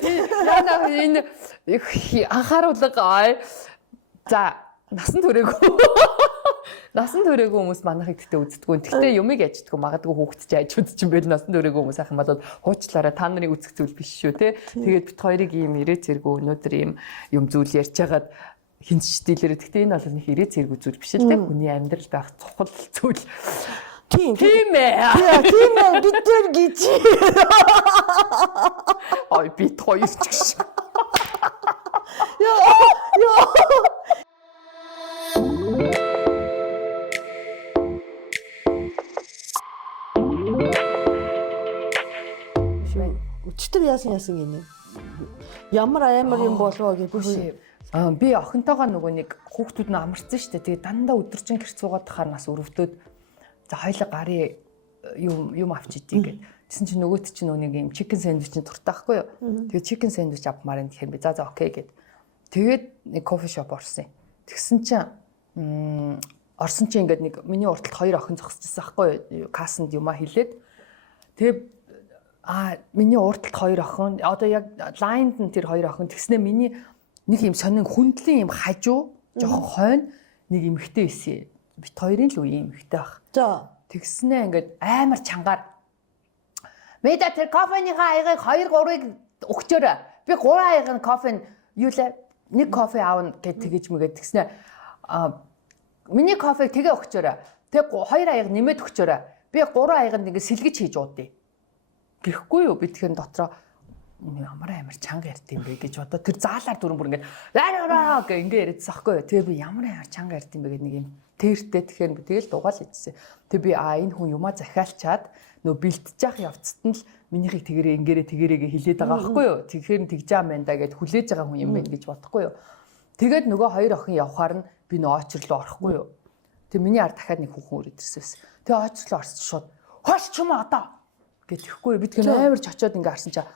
тий. Яна энэ анхааруулга за насан туршаагүй. Насан туршаагүй хүмүүс манайхыг тэгтээ үздэггүй. Тэгтээ юмыг яждаггүй магадгүй хүүхэд чи ажид чинь байл насан туршаагүй хүмүүс ахын болоод хуучлаараа та нарын үзэх зүйл биш шүү те. Тэгээд бит хоёрыг ийм ирээ зэрэгөө өнөөдөр ийм юм зүйл ярьж хагаад хинч дийлэрээ тэгтээ энэ бол нэг ирээ зэрэг зүйл биш л те. Хүний амьдрал байх цохол зүйл. Тийм ээ. Тийм ээ бид тэр гэж. Ой бит хоёр ч гэж. Ёо. Өчтөр яасан гинэ. Ямар амар юм болов гэж би охинтойгоо нөгөө нэг хүүхдүүд нь амарсан шүү дээ. Тэгээ дандаа өдөржин гэрч суугаад тахаар нас өрөвдөд за хоёлаа гарын юм авч идий гэд. Тэсэн чинь нөгөөт чинь нөгөө нэг юм чикен сэндвич туртаахгүй юу. Тэгээ чикен сэндвич авмаар энэ гэхээр би за окей гэд. Тэгээд нэг кофе шоп орсон. Тэгсэн чинь орсон чинь ингээд нэг миний урталт хоёр охин зогсчихсан байхгүй юу. Кассанд юмаа хэлээд тэгээ миний урталт хоёр охин одоо яг лайнд нь тэр хоёр охин тэгснэ миний нэг юм сонин хүндлийн юм хажуу жоохон хойно нэг эмэгтэй байсан. Бит хоёрын л үе эмэгтэй баг. За тэгснэ ингээд амар чангаар Мэда тэр кофеныхаа аягийг 2-3-ыг өгчөөрэй. Би 3 аягийн кофе юу лээ нэг кофе аавна гэж тэгэж мэгээд тэгснэ миний кофег тэгээ өгчөөрэй. Тэг 2 аяг нэмээд өгчөөрэй. Би 3 аягийн ингээд сэлгэж хийж уудъя. Гэхгүй юу би тэгэхээр дотроо ямар чанга ярьд юм бэ гэж бодоо тэр заалаар дүрэн бүр ингээд гэх ингээд яриадсан байхгүй юу. Тэгээ би ямар чанга ярьд юм бэ гэдэг нэг юм тэртээ тэгэхээр би тэгэл дугаал хийжсэн. Тэг би энэ хүн юмаа захиалчаад нөө бэлтэж явах явцад нь л минийхийг тэгэрээ хэлээд байгаа байхгүй юу. Тэгэхээр нь тэгж байгаа юм да гэд хүлээж байгаа хүн юм байна гэж бодохгүй юу. Тэгээд нөгөө хоёр охин явхаар нь би нөө очрлоо орохгүй юу. Тэг миний ард дахиад нэг хүүхэн өрөөдөрсөн байсан. Тэг очрлоо орсон шууд хоош ч юм одоо гэхгүй бид гэн амарч очиод ингээ харсан чаа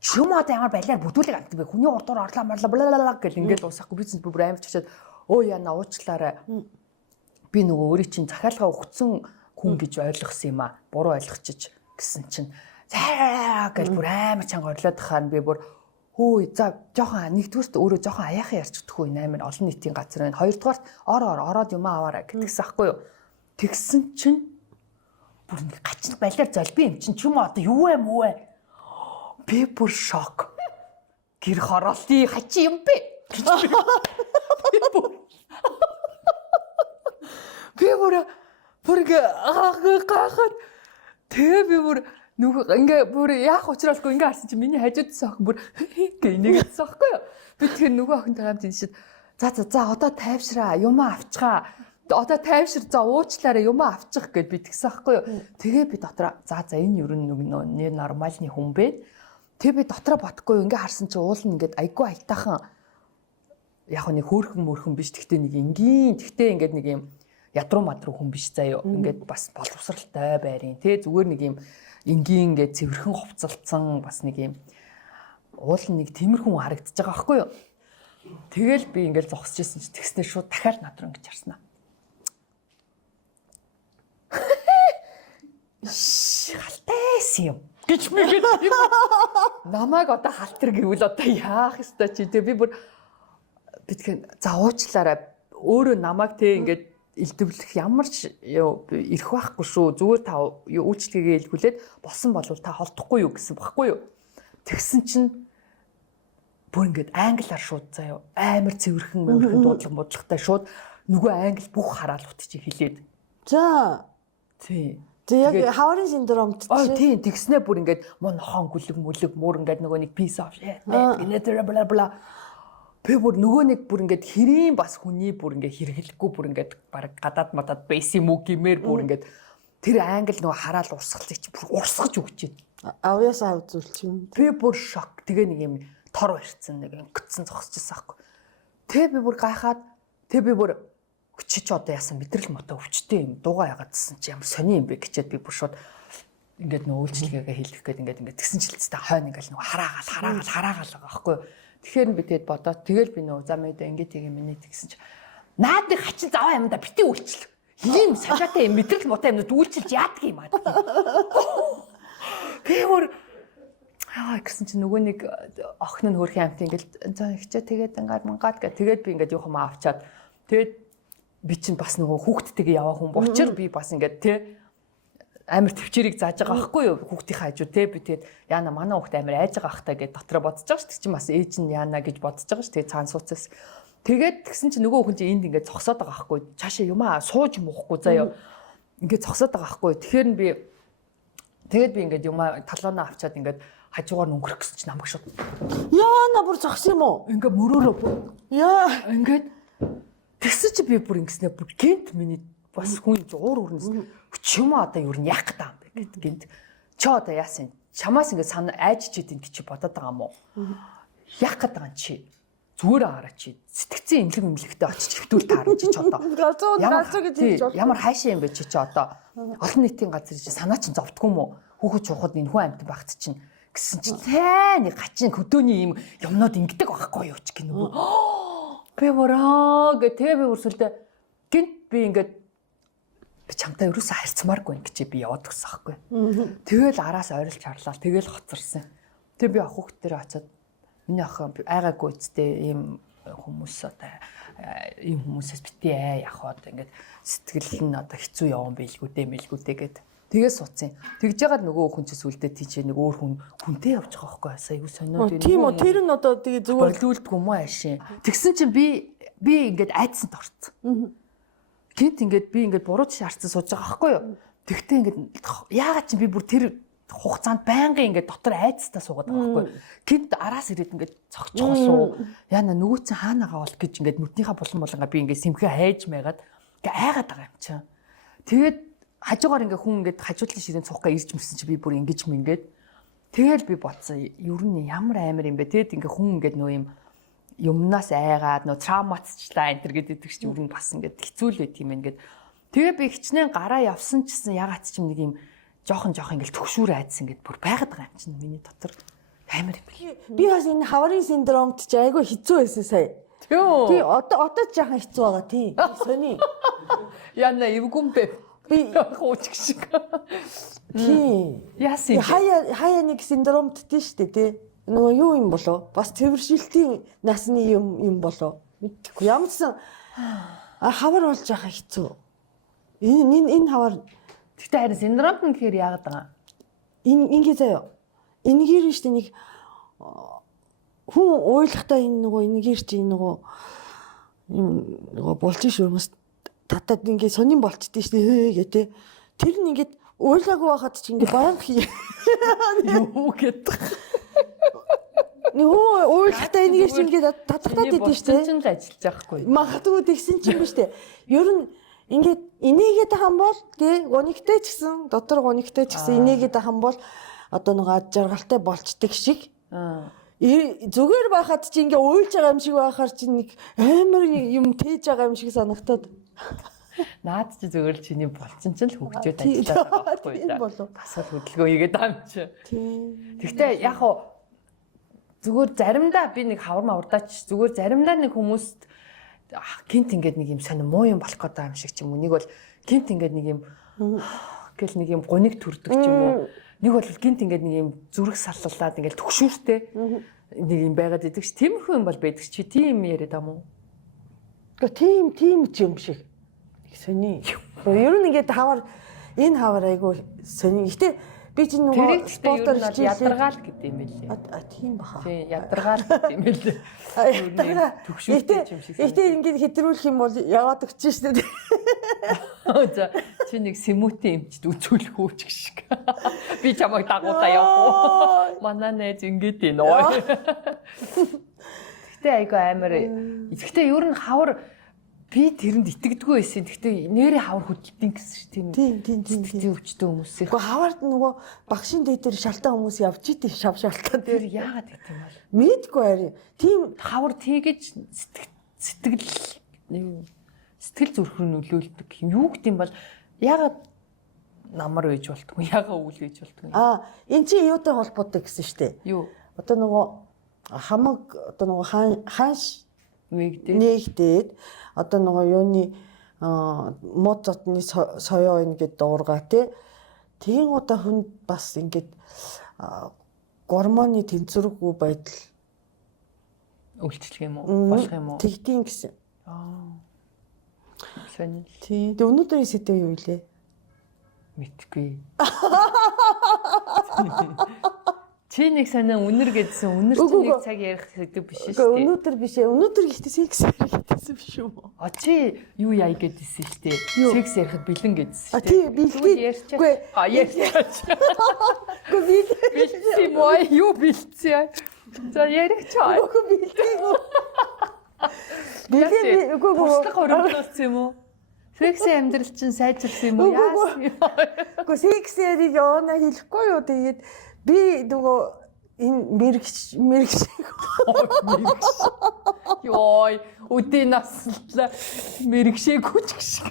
чүм одоо ямар балиар бүдүүлэг амт бэ хүний урдуур орлоо марлаа гэл ингээл уусахгүй бизнес бүр амарч очиод өө яна уучлаарай би нөгөө өөрийн чинь захиалгаа өгсөн хүн гэж ойлгосон юм а буруу ойлгочих гэсэн чинь заа гэл бүр амар чанга орлоод тахаар би бүр хөөе за жоохон нэгдүгээрт өөрөө жоохон аяахан ярьж өгөхгүй амар олон нийтийн газар байна хоёрдугаарт ороод юм аваарай гэдгийгсэн ахгүй юу тэгсэн чинь бүр нэг гачин балиар золби юм чинь ч юм одоо юу юм уу вэ? Би бүр шок. Гэр хороолтын хачи юм бэ? Би бүр гахаад тэгээ би бүр ингээ бүр яах учраалгүй ингээ харсан чинь миний хажуудсан охин бүр гэ нэгсэн ахгүй юу? Би тэр нөгөө охинтой хамт энэ шид за одоо тайвшраа юмаа авчгаа одоо тайвшир за уучлаарай юм авчих гэд би тэгсэн байхгүй юу. Тэгээ би дотроо за энэ юу нэг нормальны хүн бэ. Тэгээ би дотроо бодохгүй ингээ харсан чи уул нь ингээд айгүй айтаахан яг нэг хөөрхөн биш тэгтээ нэг энгийн тэгтээ ингээд нэг юм ядруу мадруу хүн биш заяа ингээд бас боловсралтай байрын тэ зүгээр нэг юм энгийн ингээд цэвэрхэн хувцалцсан бас нэг юм уул нь нэг тиймэрхүү харагдаж байгаа байхгүй юу. Тэгэл би ингээд зогсож ирсэн чи тэгснээр шууд дахиад надруу ингэж харснаа. Халтайс юм гэж мэгээд намайг одоо халтар гэвэл одоо яах ёстой чи тэгээ би бүр битгэн за уучлаарай өөрөө намайг тэг ингээд илтвэрлэх ямар ч ирэх байхгүй шүү зүгээр та үйлчлэгээ илгүүлээд болсон болвол та холдохгүй юу гэсэн баггүй юу тэгсэн чинь бүр ингээд англиар шууд заяа амар цэвэрхэн дуудлагатай шууд нөгөө англи бүх хараалт чи хэлээд за тий яг хаварын синдромт тийм тэгснэ бүр ингээд монохон гүлэг муур ингээд нөгөө нэг piece of shit гэнэ бла бла би бүр нөгөө нэг бүр ингээд хэрийн бас хүний бүр ингээд хэрэглэхгүй бүр ингээд баг гадаад мадад бейс юм уу гэмээр бүр ингээд тэр англи нөгөө хараал урсгалыг чи бүр урсгаж өгч байна авьяасаа үзүүлчих юм би бүр шок тэгээ нэг юм тор барьцсан нэг ингэсэн зогсчихсан аахгүй тэгээ би бүр гайхаад тэгээ би бүр чи ч одоо яасан мэдрэл мотоо өвчтэй юм дуугаа ягаадсэн чи ямар сони юм бэ гэчээд би бүр шууд ингээд нөө үйлчлэгээгээ хийлгэх гээд ингээд тэгсэн чилцтэй хойно ингээд нөгөө хараагаал байгаа байхгүй. Тэгэхээр би тэгэд бодоод тэгэл би нөө за мэдээ ингээд тийм миний тэгсэн чи наадыг хачин заваа юм да бити үйлчлэх. Ийм салаатай юм мэдрэл мотоо юмнууд үйлчилж яадаг юм аа. Би бүр гэсэн чинь нөгөө нэг охин нь хөрхийн амт ингээл за ихчээ тэгээд мангаад гэ тэгээд би ингээд юм авчаад тэгээд би чинь бас нөгөө хүүхдтэйгээ яваа хүн болчоор би бас ингээд те амар төвчээрийг зааж байгаа байхгүй юу хүүхдийн хажуу те би тэгээд яана манай хүүхд амар айж байгаа ахтаа гэж дотроо бодож байгаа шүү дээ чинь бас ээж нь яана гэж бодож байгаа шүү тэгээд цаан сууцаас тэгээд тэгсэн чинь нөгөө хүн чинь энд ингээд зогсоод байгаа байхгүй цаашаа юмаа сууж юм уухгүй заяа ингээд зогсоод байгаа байхгүй тэгэхээр би ингээд юмаа талаанаа авчаад ингээд хажуугаар өнгөрөх гэсэн чинь намайг шууд Яа на бүр зогс юм уу? ингээд мөрөөрөө Яа ингээд тэгсэн чи би бүр ингэснээр бүр гинт миний бас хүн уур өрнөс ч юм одоо юу яах гэдэг юм бэ гэд гинт чи одоо яасан чамаас ингээд сан айж чийдэн гэж чи бодоод байгаа юм уу яах гэдэг юм чи зүгээр аваараа чи сэтгцэн имлэгтэй очиж хөвтүүл таарна чи одоо галзуу гэж хэлж байна. ямар хайшаа юм бэ чи одоо олон нийтийн газар чи санаа чинь зовдгүй юм уу хүүхэд чухад энэ хүн амьд багт чинь гэсэн чи тайны гачин хөдөөний юм юмнууд ингэдэг байхгүй юу ч гэх нөгөө би бороо гэ тэг би өрсөлдөө гинт би ингээд би чамтай ерөөсөө харьцмааргүй ингэж би яваад гисэн байхгүй. Тэгэл араас ойрлж харлаа. Тэгэл хоцорсон. Тэг би ах хүүхдтэй очиод миний ах айгаагүй үстэй ийм хүмүүс одоо ийм хүмүүсээс битээ яхаад ингээд сэтгэл нь одоо хэцүү явсан байлгүйдээ гэд тэгээ суудсан. Тэгж яагаад нөгөө хүн чинь сүлдээ тийч нэг өөр хүнтэй явж байгаа байхгүй айгуу сониод байна. Тийм үү тэр нь одоо тэгээ зүгээр болиулдгүй юм аа шин. Тэгсэн чинь би ингээд айдсанд орцсон. Гинт ингээд би ингээд буруу шаарцсан сууж байгаа байхгүй юу. Тэгтээ ингээд яагаад чи би бүр тэр хугацаанд байнгын ингээд дотор айцтаа суугаад байгаа байхгүй юу. Гинт араас ирээд ингээд цогцохсуу. Яна нөгөө чи хаанагаа бол гэж ингээд нүднийхээ булангаа би ингээд сэмхээ хайж майгаад ингээд айгаад байгаа юм чинь. Тэгээд хажуугаар ингээд хүн ингээд хажуудлын ширээн цухгаа ирж мэрсэн чи би бүр ингэж мингээд тэгэл би бодсон ер нь ямар амар юм бэ. Тэгэд ингээд хүн ингээд нөө юм юмнаас айгаад нөө травматчлаа энэ төр гэдэг чинь ер нь бас ингээд хэцүү л байт юм ингээд тэгээ би хичнээн гараа явсан чсэн ягаад ч юм нэг юм жоохон ингээд төгшүүр айдсан ингээд бүр байгаад байгаа юм чинь миний дотор амар юм. Би бас энэ хаварын синдромт ч айгүй хэцүү байсан сая. Тий одоо жоохон хэцүү байгаа тий. Сони. Яна эвгүн бэ. Би хууч шиг. Тий. Яасан. Хаяа нэг синдромт тий штэ тий. Нөгөө юу юм болоо? Бас цэвэршилтийн насны юм болоо. Мэдхгүй. Ямарсан хавар болж байгаа хэцүү. Энэ хавар гэхдээ харин синдромт нь гэхээр яагаад байгаа? Ингээ заяа. Энэгээр штэ нэг хүн ойлгохтой энэ нөгөө энэгээр чи нөгөө болж шүүмс татаад ингээ сонин болчихдээ штэ гэдэг. Тэр нь ингээд ойлаагүй байхад чи ингээ баян юу гэдэг. Нөгөө ойлохтой энэгээр чи ингээ татахтаад идэв штэ. Чинь л ажиллаж байхгүй. Магадгүй тэгсэн чинь биш штэ. Ер нь ингээд инээгээд хам бол тий гонигтэй ч гэсэн дотор гонигтэй ч гэсэн инээгээд хам бол одоо нэг ад жаргалтай болчдөг шиг. Зүгээр байхад чи ингээ уйлж байгаа юм шиг байхаар чи нэг амар юм тээж байгаа юм шиг санагтаад. Наад чи зүгээр л чиний болчин ч л хөгжөөд ажиллаад байгаа байхгүй да. Асал хөдөлгөөн хийгээд байгаа юм чи. Тэгтээ яг хуу зүгээр заримдаа би нэг хавар мавардаач зүгээр заримдаа нэг хүмүүст гинт ингээд нэг юм сонир муу юм болох гэдэг юм шиг ч юм уу. Нэг бол гинт ингээд нэг юм гэл нэг юм гоник төрдөг ч юм уу. Нэг бол гинт ингээд нэг юм зүрх саллалаад ингээд төгшүүртэй нэг юм байгаад идэг ш. Тиймэрхүү юм бол байдаг чи тийм яриад байгаа мó. Гэхдээ тийм ч юм шиг. Сони. Ер нь ингээд энэ хавар айгу сони. Гэтэ би чинь нөгөө спортоор ядаргаал гэдэг юм байлээ. Тийм баха. Тийм ядаргаал гэдэг юм байлээ. Төгшүүртэй юм шиг. Гэтэ ингээд хэтрүүлэх юм бол яваад өгч штэ. За чи нэг сэмүүтийн эмчд үзүүлэх үү ч шиг. Би чамайг дагуулаа явах уу? Манай найз ингээд ээ нөө. Гэтэ айгу амар. Гэтэ ер нь хавар би тэрэнд итгэдэггүй байсан. Гэхдээ нэрээ хавар хөдөлтийн гэсэн шүү тийм. Сэтгэл өвчтөн хүмүүс. Гэхдээ хавард нөгөө багшийн дээр шалтгаан хүмүүс явж идэв шалтгаан дээр яагаад гэдэг юм бол мэдгүй ари. Тийм хавар тэгэж сэтгэл зүрхрүү нөлөөлдөг юм. Юу гэдэг юм бол яагаад намар үйж болтгүй, яагаад үйл үйж болтгүй. Эн чинь юутай холбоотой гэсэн шүү дээ. Юу? Одоо нөгөө хамаг одоо нөгөө хааш нэгдээд одоо нөгөө юуны мод зотны соёо ингээд дуургаа тий. Тийм удаа хүнд бас ингээд гормоны тэнцвэргүй байдал Үйлчлэх юм уу? Болох юм уу? тэгдэйн гэсэн. Сонир. Тий. Тэгээ өнөөдрийн сэдв юу илээ? Мэдгүй. Чи нэг санаа үнэр гэдсэн. Үнэр чи нэг цаг ярих сэдв биш шүү дээ. Өнөөдөр биш ээ. Өнөөдөр ихтэй секс хийсэн биш үү? Чи юу яа гэдсэн шүү дээ. Секс ярихад бэлэн гэдсэн шүү дээ. Тий, бэлдээ. Үгүй ярьчих. Үгүй Бэлдсэн юм аа юу бэлдсэн? За ярих чаа. үгүй бэлдээгүй. Бэлдээ. Үгүй Туслах хөрөнгөлсөн юм уу? Секси амьдрал чинь сайжирсан юм уу? Яасан юм? Үгүй секс яриг явна хэлэхгүй юу. Тэгээд би нөгөө энэ мэрэгч Йой, үдийн наслаа мэрэгшээгүй ч гэж.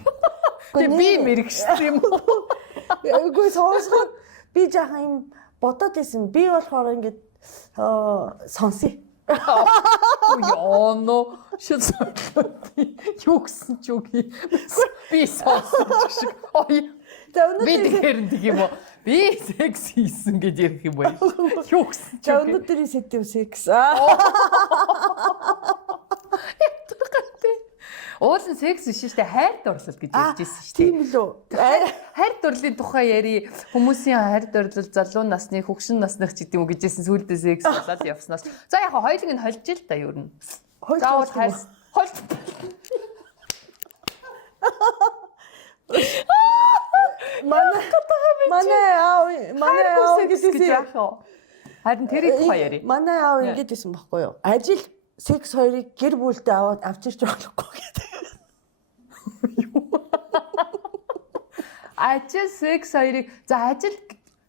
Тэг би мэрэгшсэн юм уу? Үгүй сонсоход би жаахан юм бодоод байсан. Би болохоор ингээд сонсъё. Яно юу гэсэн ч үгүй. Би сонсон шиг. Ой. Би тэгэхээр нэг юм уу? Би секс хийсэн гэж ярих юм байна. Юу гэсэн ч За үгүй. өнөөдрийн сэдв секс. Уул нь секс биш шүү дээ. Хайр дурлал гэж ярьж ирсэн шүү дээ. Тийм лөө. Хайр дурлалын тухай яри хүмүүсийн хайр дурлал залуу насны хөгшин насных ч гэдэм үү гэжсэн сүүлдээ секс болоод явснаас. За яг хоёулыг нь холж ил та юу нэ. Заавал хайр холж. Манай аав гэж яах вэ? Харин тэрийг тухай яри. Манай аав ингэж хэлсэн байхгүй юу? Ажил секс хоёрыг гэр бүлдээ аваад авчирч болохгүй гэдэг. Ажил секс хоёрыг за ажил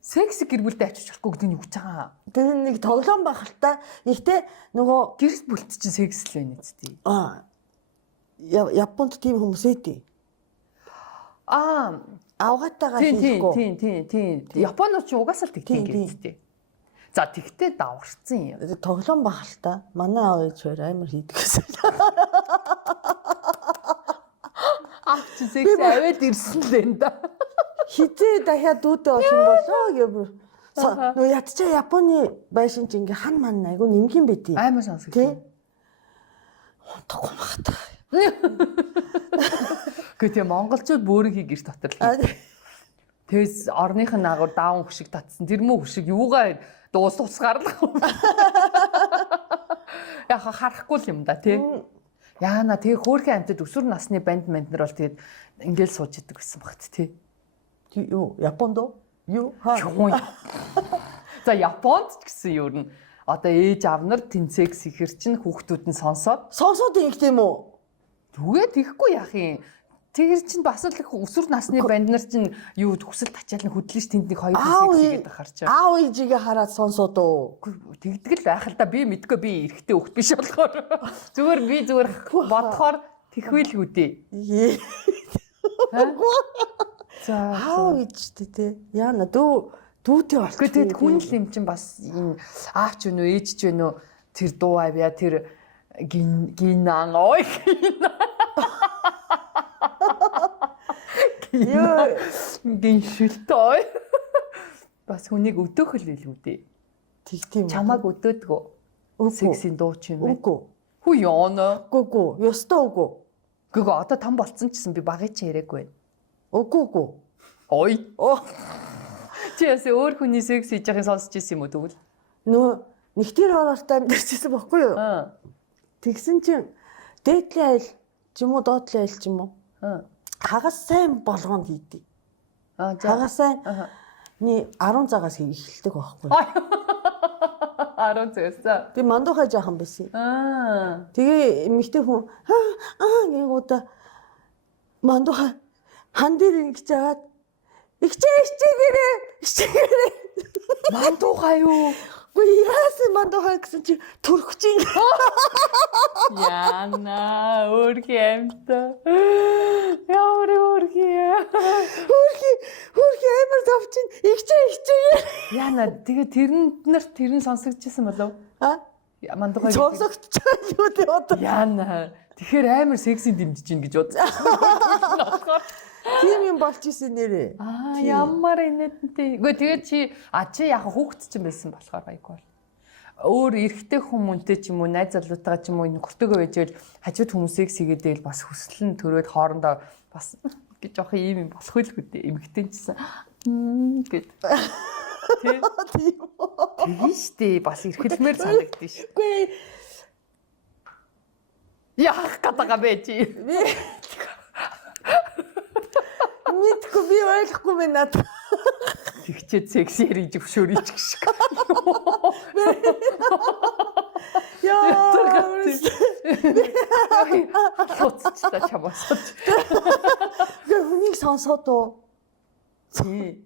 секс гэр бүлдээ авчирч болохгүй гэдэг нь юу гэж байгаа? Тэр нэг тоглоом байх л та. Ихтэй нөгөө Гэрс бүлт чинь секс л байна үстэй. Японд тийм хүмүүс эдий. Авгаатайгаа хийхгүй. Тийм. Японууд ч угаасаа л тэгтийн гэрчтэй. За тэгтээ даварцсан юм. Тоглоом байх л та. Манай аав ээж хоёр амар хийдэг гэсэн. Чи секс аваад ирсэн л энэ да. Хизээ дахиад дүүтэй болох юм болоо гэв. Нөө ядчаа Японы байшин чи ингээ хан ман айгу нэмгэн байдий. Амар сонсогдсон. Тий. Хонтохгүй махта. Гэхдээ монголчууд бөөрийнхий гэрч дотор л. Тэс орныхын наагур даавн хөшиг татсан. Тэр мөө хөшиг юугаа дуус усгарлах юм. Яг харахгүй л юм да тий. Яана тэгээ хөөрхөн амтд өсвөр насны банд нар бол тэгээд ингээл сууж идэг гэсэн багт тий. Юу Японд юу За Японд ч гэсэн юу н одоо ээж авнар тэнцэкс ихэр чинь хүүхдүүд нь сонсоод их тийм үү? түгээ тэхгүй яах юм. Тэгэр чинь бас л их өсвөр насны банд нар чинь юу хүсэл тачаал нь хөдлөн ш тэнд нэг хоёр секс хийгээд харчаа. Аав ээжигээ хараад сонсоод уу. Тэгдэг л байх л да би мэдгүй би эрэгтэй хөхт биш болохоор зүгээр би зүгээр бодохоор тэхвэл үдээ. За Аав ээжтэй те. Яна дүүтэй болчих. Тэгэд хүн л юм чинь бас энэ аавч вэ нөө ээж ч вэ нөө тэр дуу авья тэр гинан ой гиншилтэй бас хүнийг өдөөх л илүү дээ. Тэгтийн Чамааг өдөөдгөө. Сексийн дуу ч юм бэ. Үгүй. Хүү яана. Үгүй. Ёстой үгүй. Гүг одоо том болцсон ч гэсэн би багыг чи яриаггүй байна. Үгүй. Ой. Чи ясээ өөр хүний секс хийж байгааг сонсч ирсэн юм уу тэгвэл? Нөө нэгтэр хоолойтой амьдэрчсэн байхгүй юу? Тэгсэн чинь дээдлийн айл ч юм уу доотлын айл ч юм уу? Хагас сайн болгонд хийдэг. Хагас сайн ни 10 цагаас эхэлдэг байхгүй юу? 10 цагаас. Би мандухай жаахан байсан. Тэгээ эмэгтэй хүн гингуудаа мандухай хан дээр ингэж жагаад ичээгээрээ мандухай юу? Үгүй яасан мандухай гэсэн чи төрөх чинь. Яна өөрхий амта. Ямар өөрхий амар завчин ичээ. Яна тэгээ тэрэн сонсогдчихсан болов? Мандухай сонсогдчихсан юу те одоо. Яна тэгэхээр амар сексийн дэмжиж гин гэж бодсон. Тийм юм болж исэн нэрээ. Ямар инээдэнтэй. Үгүй тэгээд чи яг хүүхэд ч юм байсан болохоор байггүй бол. Өөр эрэгтэй хүмүүнтэй ч юм уу найз залуутайгаа ч юм уу нөхөртөөгөө байжэл хажууд хүмүүсийг сэгээдэл бас хүсэл нь төрөөд хоорондоо бас гэж жоох ийм болох байлгүй дээ. Эмэгтэй ч гэсэн гэд. Тийм штий бас эрхэлмээр санагддээ ш. Үгүй Яах гадага бэ чи? мэдгүй би ойлгохгүй мэн надад. Тэгчээд сексээр ижившөөрийч гэх шиг. Яа. Хоцтой чамаас. Хүнийг сонсоод уу? Тий.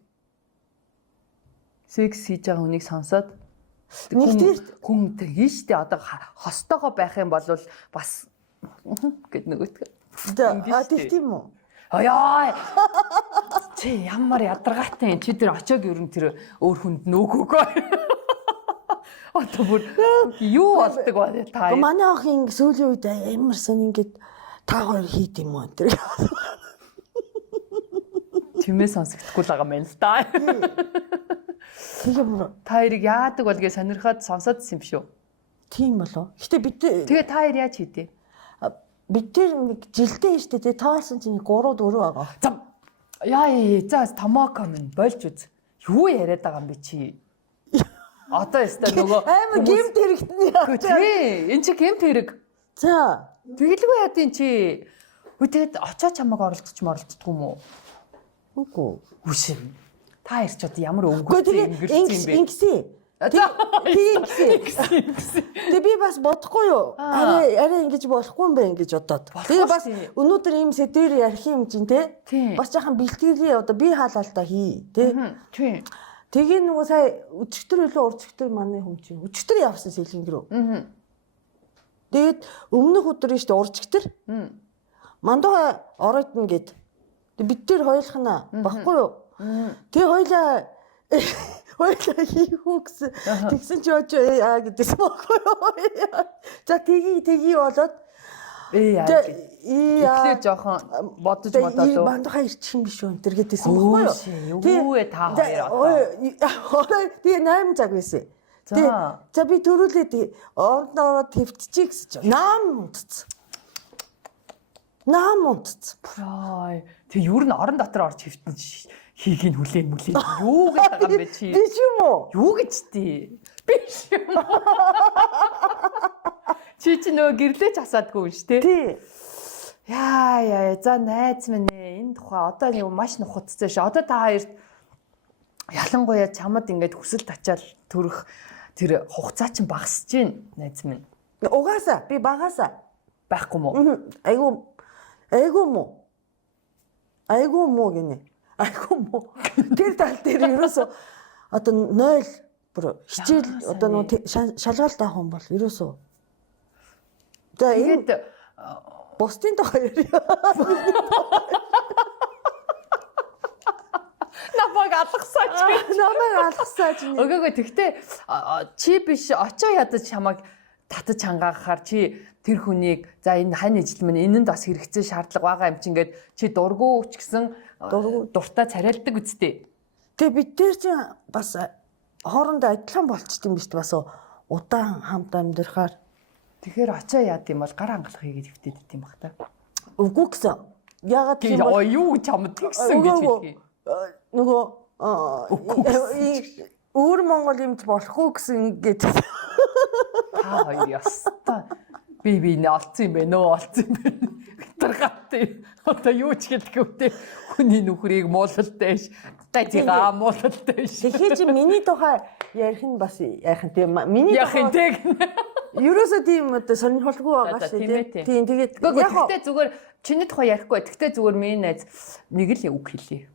Секс хийж байгаа хүнийг сонсоод хүн тэгэн штэ одоо хостойгоо байх юм бол бас гэд нөгөөтгөө. Тийм үү? Аяа. Чи ямар ядаргаатай чи тэр очоог ер нь тэр өөр хүнд нөөгөөгөө. Одоо бүр юу болдог вэ та? Манай охин сүүлийн үед амар сон ингээд та хоёр хийд юм уу тэр. Чимээ сонсогдохгүй л байгаа юм л да. Тийм та хоёрыг яадаг бол гэж сонирхоод сонсоодсэн юм шүү. Тийм болов. Гэтэ бид тэгээ та хоёр яаж хийдэ? Бид тэр нэг жилдээ штэ тэ таарсан чинь 3 4 байгаа. За томооко минь болж үз. Юу яриад байгаа юм бэ чи? Одоо яста нөгөө амар гэмт хэрэгтний яа. Тий, эн чи гэмт хэрэг. За. Тэгэлгүй яа тийм чи. Үгүй тэгэд очоо чамаг оролцдгүй юм уу? Үгүй. Үгүй. Та ирч одоо ямар өнгөрсөн ингэсэн. Тэгээ би бас бодохгүй юу? Арай ингэж болохгүй юм байна гэж бодоод. Тэгээ бас өнөөдөр ийм сэдвэр ярих юм чинь те. Бас жаахан бэлтгэрээ одоо би хаалалтаа хий те. Тэгээ нөгөө сая өчигдөр илүү урчигдөр манай хүн чинь өчигдөр явсан сэлгэн рүү. Тэгээд өмнөх өдөр нь штэ урчигдөр. Мандуга оройтно гэд. Бид тэр хоёулахна баггүй юу? Тэгээ хоёлаа хийхүү гэсэн. Тэгсэн чи яа гэдээс баггүй юу? За тгий болоод эхлээ жоохон бодож модоод мандуга ирчих юм биш үү энэ гэдээс баггүй юу? Юу вэ та хоёр? Тэгээ 8 цаг байсан. За би төрүүлээд ордоо твтчихье гэсэн чи. Нам унтц. Тэг юу н орон дотор орж хөвтөн хийхийг хүлээн мүлээ. Юу гэж байгаа юм бэ чи? Биш юм уу? Юу гэж тий? Биш юм. Чи нөгөө гэрлээч асаадгүй юм ш тий. Тий. Яа за найз минь энэ тухай одоо нэг маш нухацсан ш. Одоо та хоёрт ялангуяа чамд ингээд хүсэл тачаал төрөх тэр хугацаа чинь багасж гин найз минь. Угаасаа би багаасаа байхгүй мó. Айгуу муу гинэ. Айгуу муу. Тэр тал дээр ерөөсөө одоо 0 бүр хичээл одоо нөө шалгалт авах юм бол ерөөсөө. За тэгээд бусдын тухай ярья. Намайг алгасаач. Өгөөгөө тэгтээ чи биш очоо ядаж чамайг татаж хангаахаар чи тэр хүнийг за энэ хань ижил минь энэнд бас хэрэгцээ шаардлага байгаа юм чи ингээд чи дургу ч гэсэн дуртай царайлдаг үсттэй. Тэгээ бид тэр чинь бас хоорондоо адилхан болчт юм биш үү бас удаан хамт амьдрахаар. Тэгэхээр очоо яад юм бол гар хангалах хийгээд хөвтөд дим бах та. Үгүй гэсэн. Ягаад тийм бол юу чамд тэгсэн гэж хэлхий. Нөгөө өөр Монгол юмч болохгүй гэсэн ингээд та хоёр яста би нэ олцсон юм бэ нөө олцсон юм бэ таргатай одоо юу ч хэлдэг үтэй хүний нүхрийг муулалтай ш гайгаа муулалтай ш тэгэхээр чи миний тухай ярих нь бас яахан тийм миний тухай ерөөсөө тийм одоо сонирхолгүй байгаа ш тийм тэгээд яг гэхдээ зүгээр чиний тухай ярихгүй гэхдээ зүгээр миний найз нэг л үг хэлье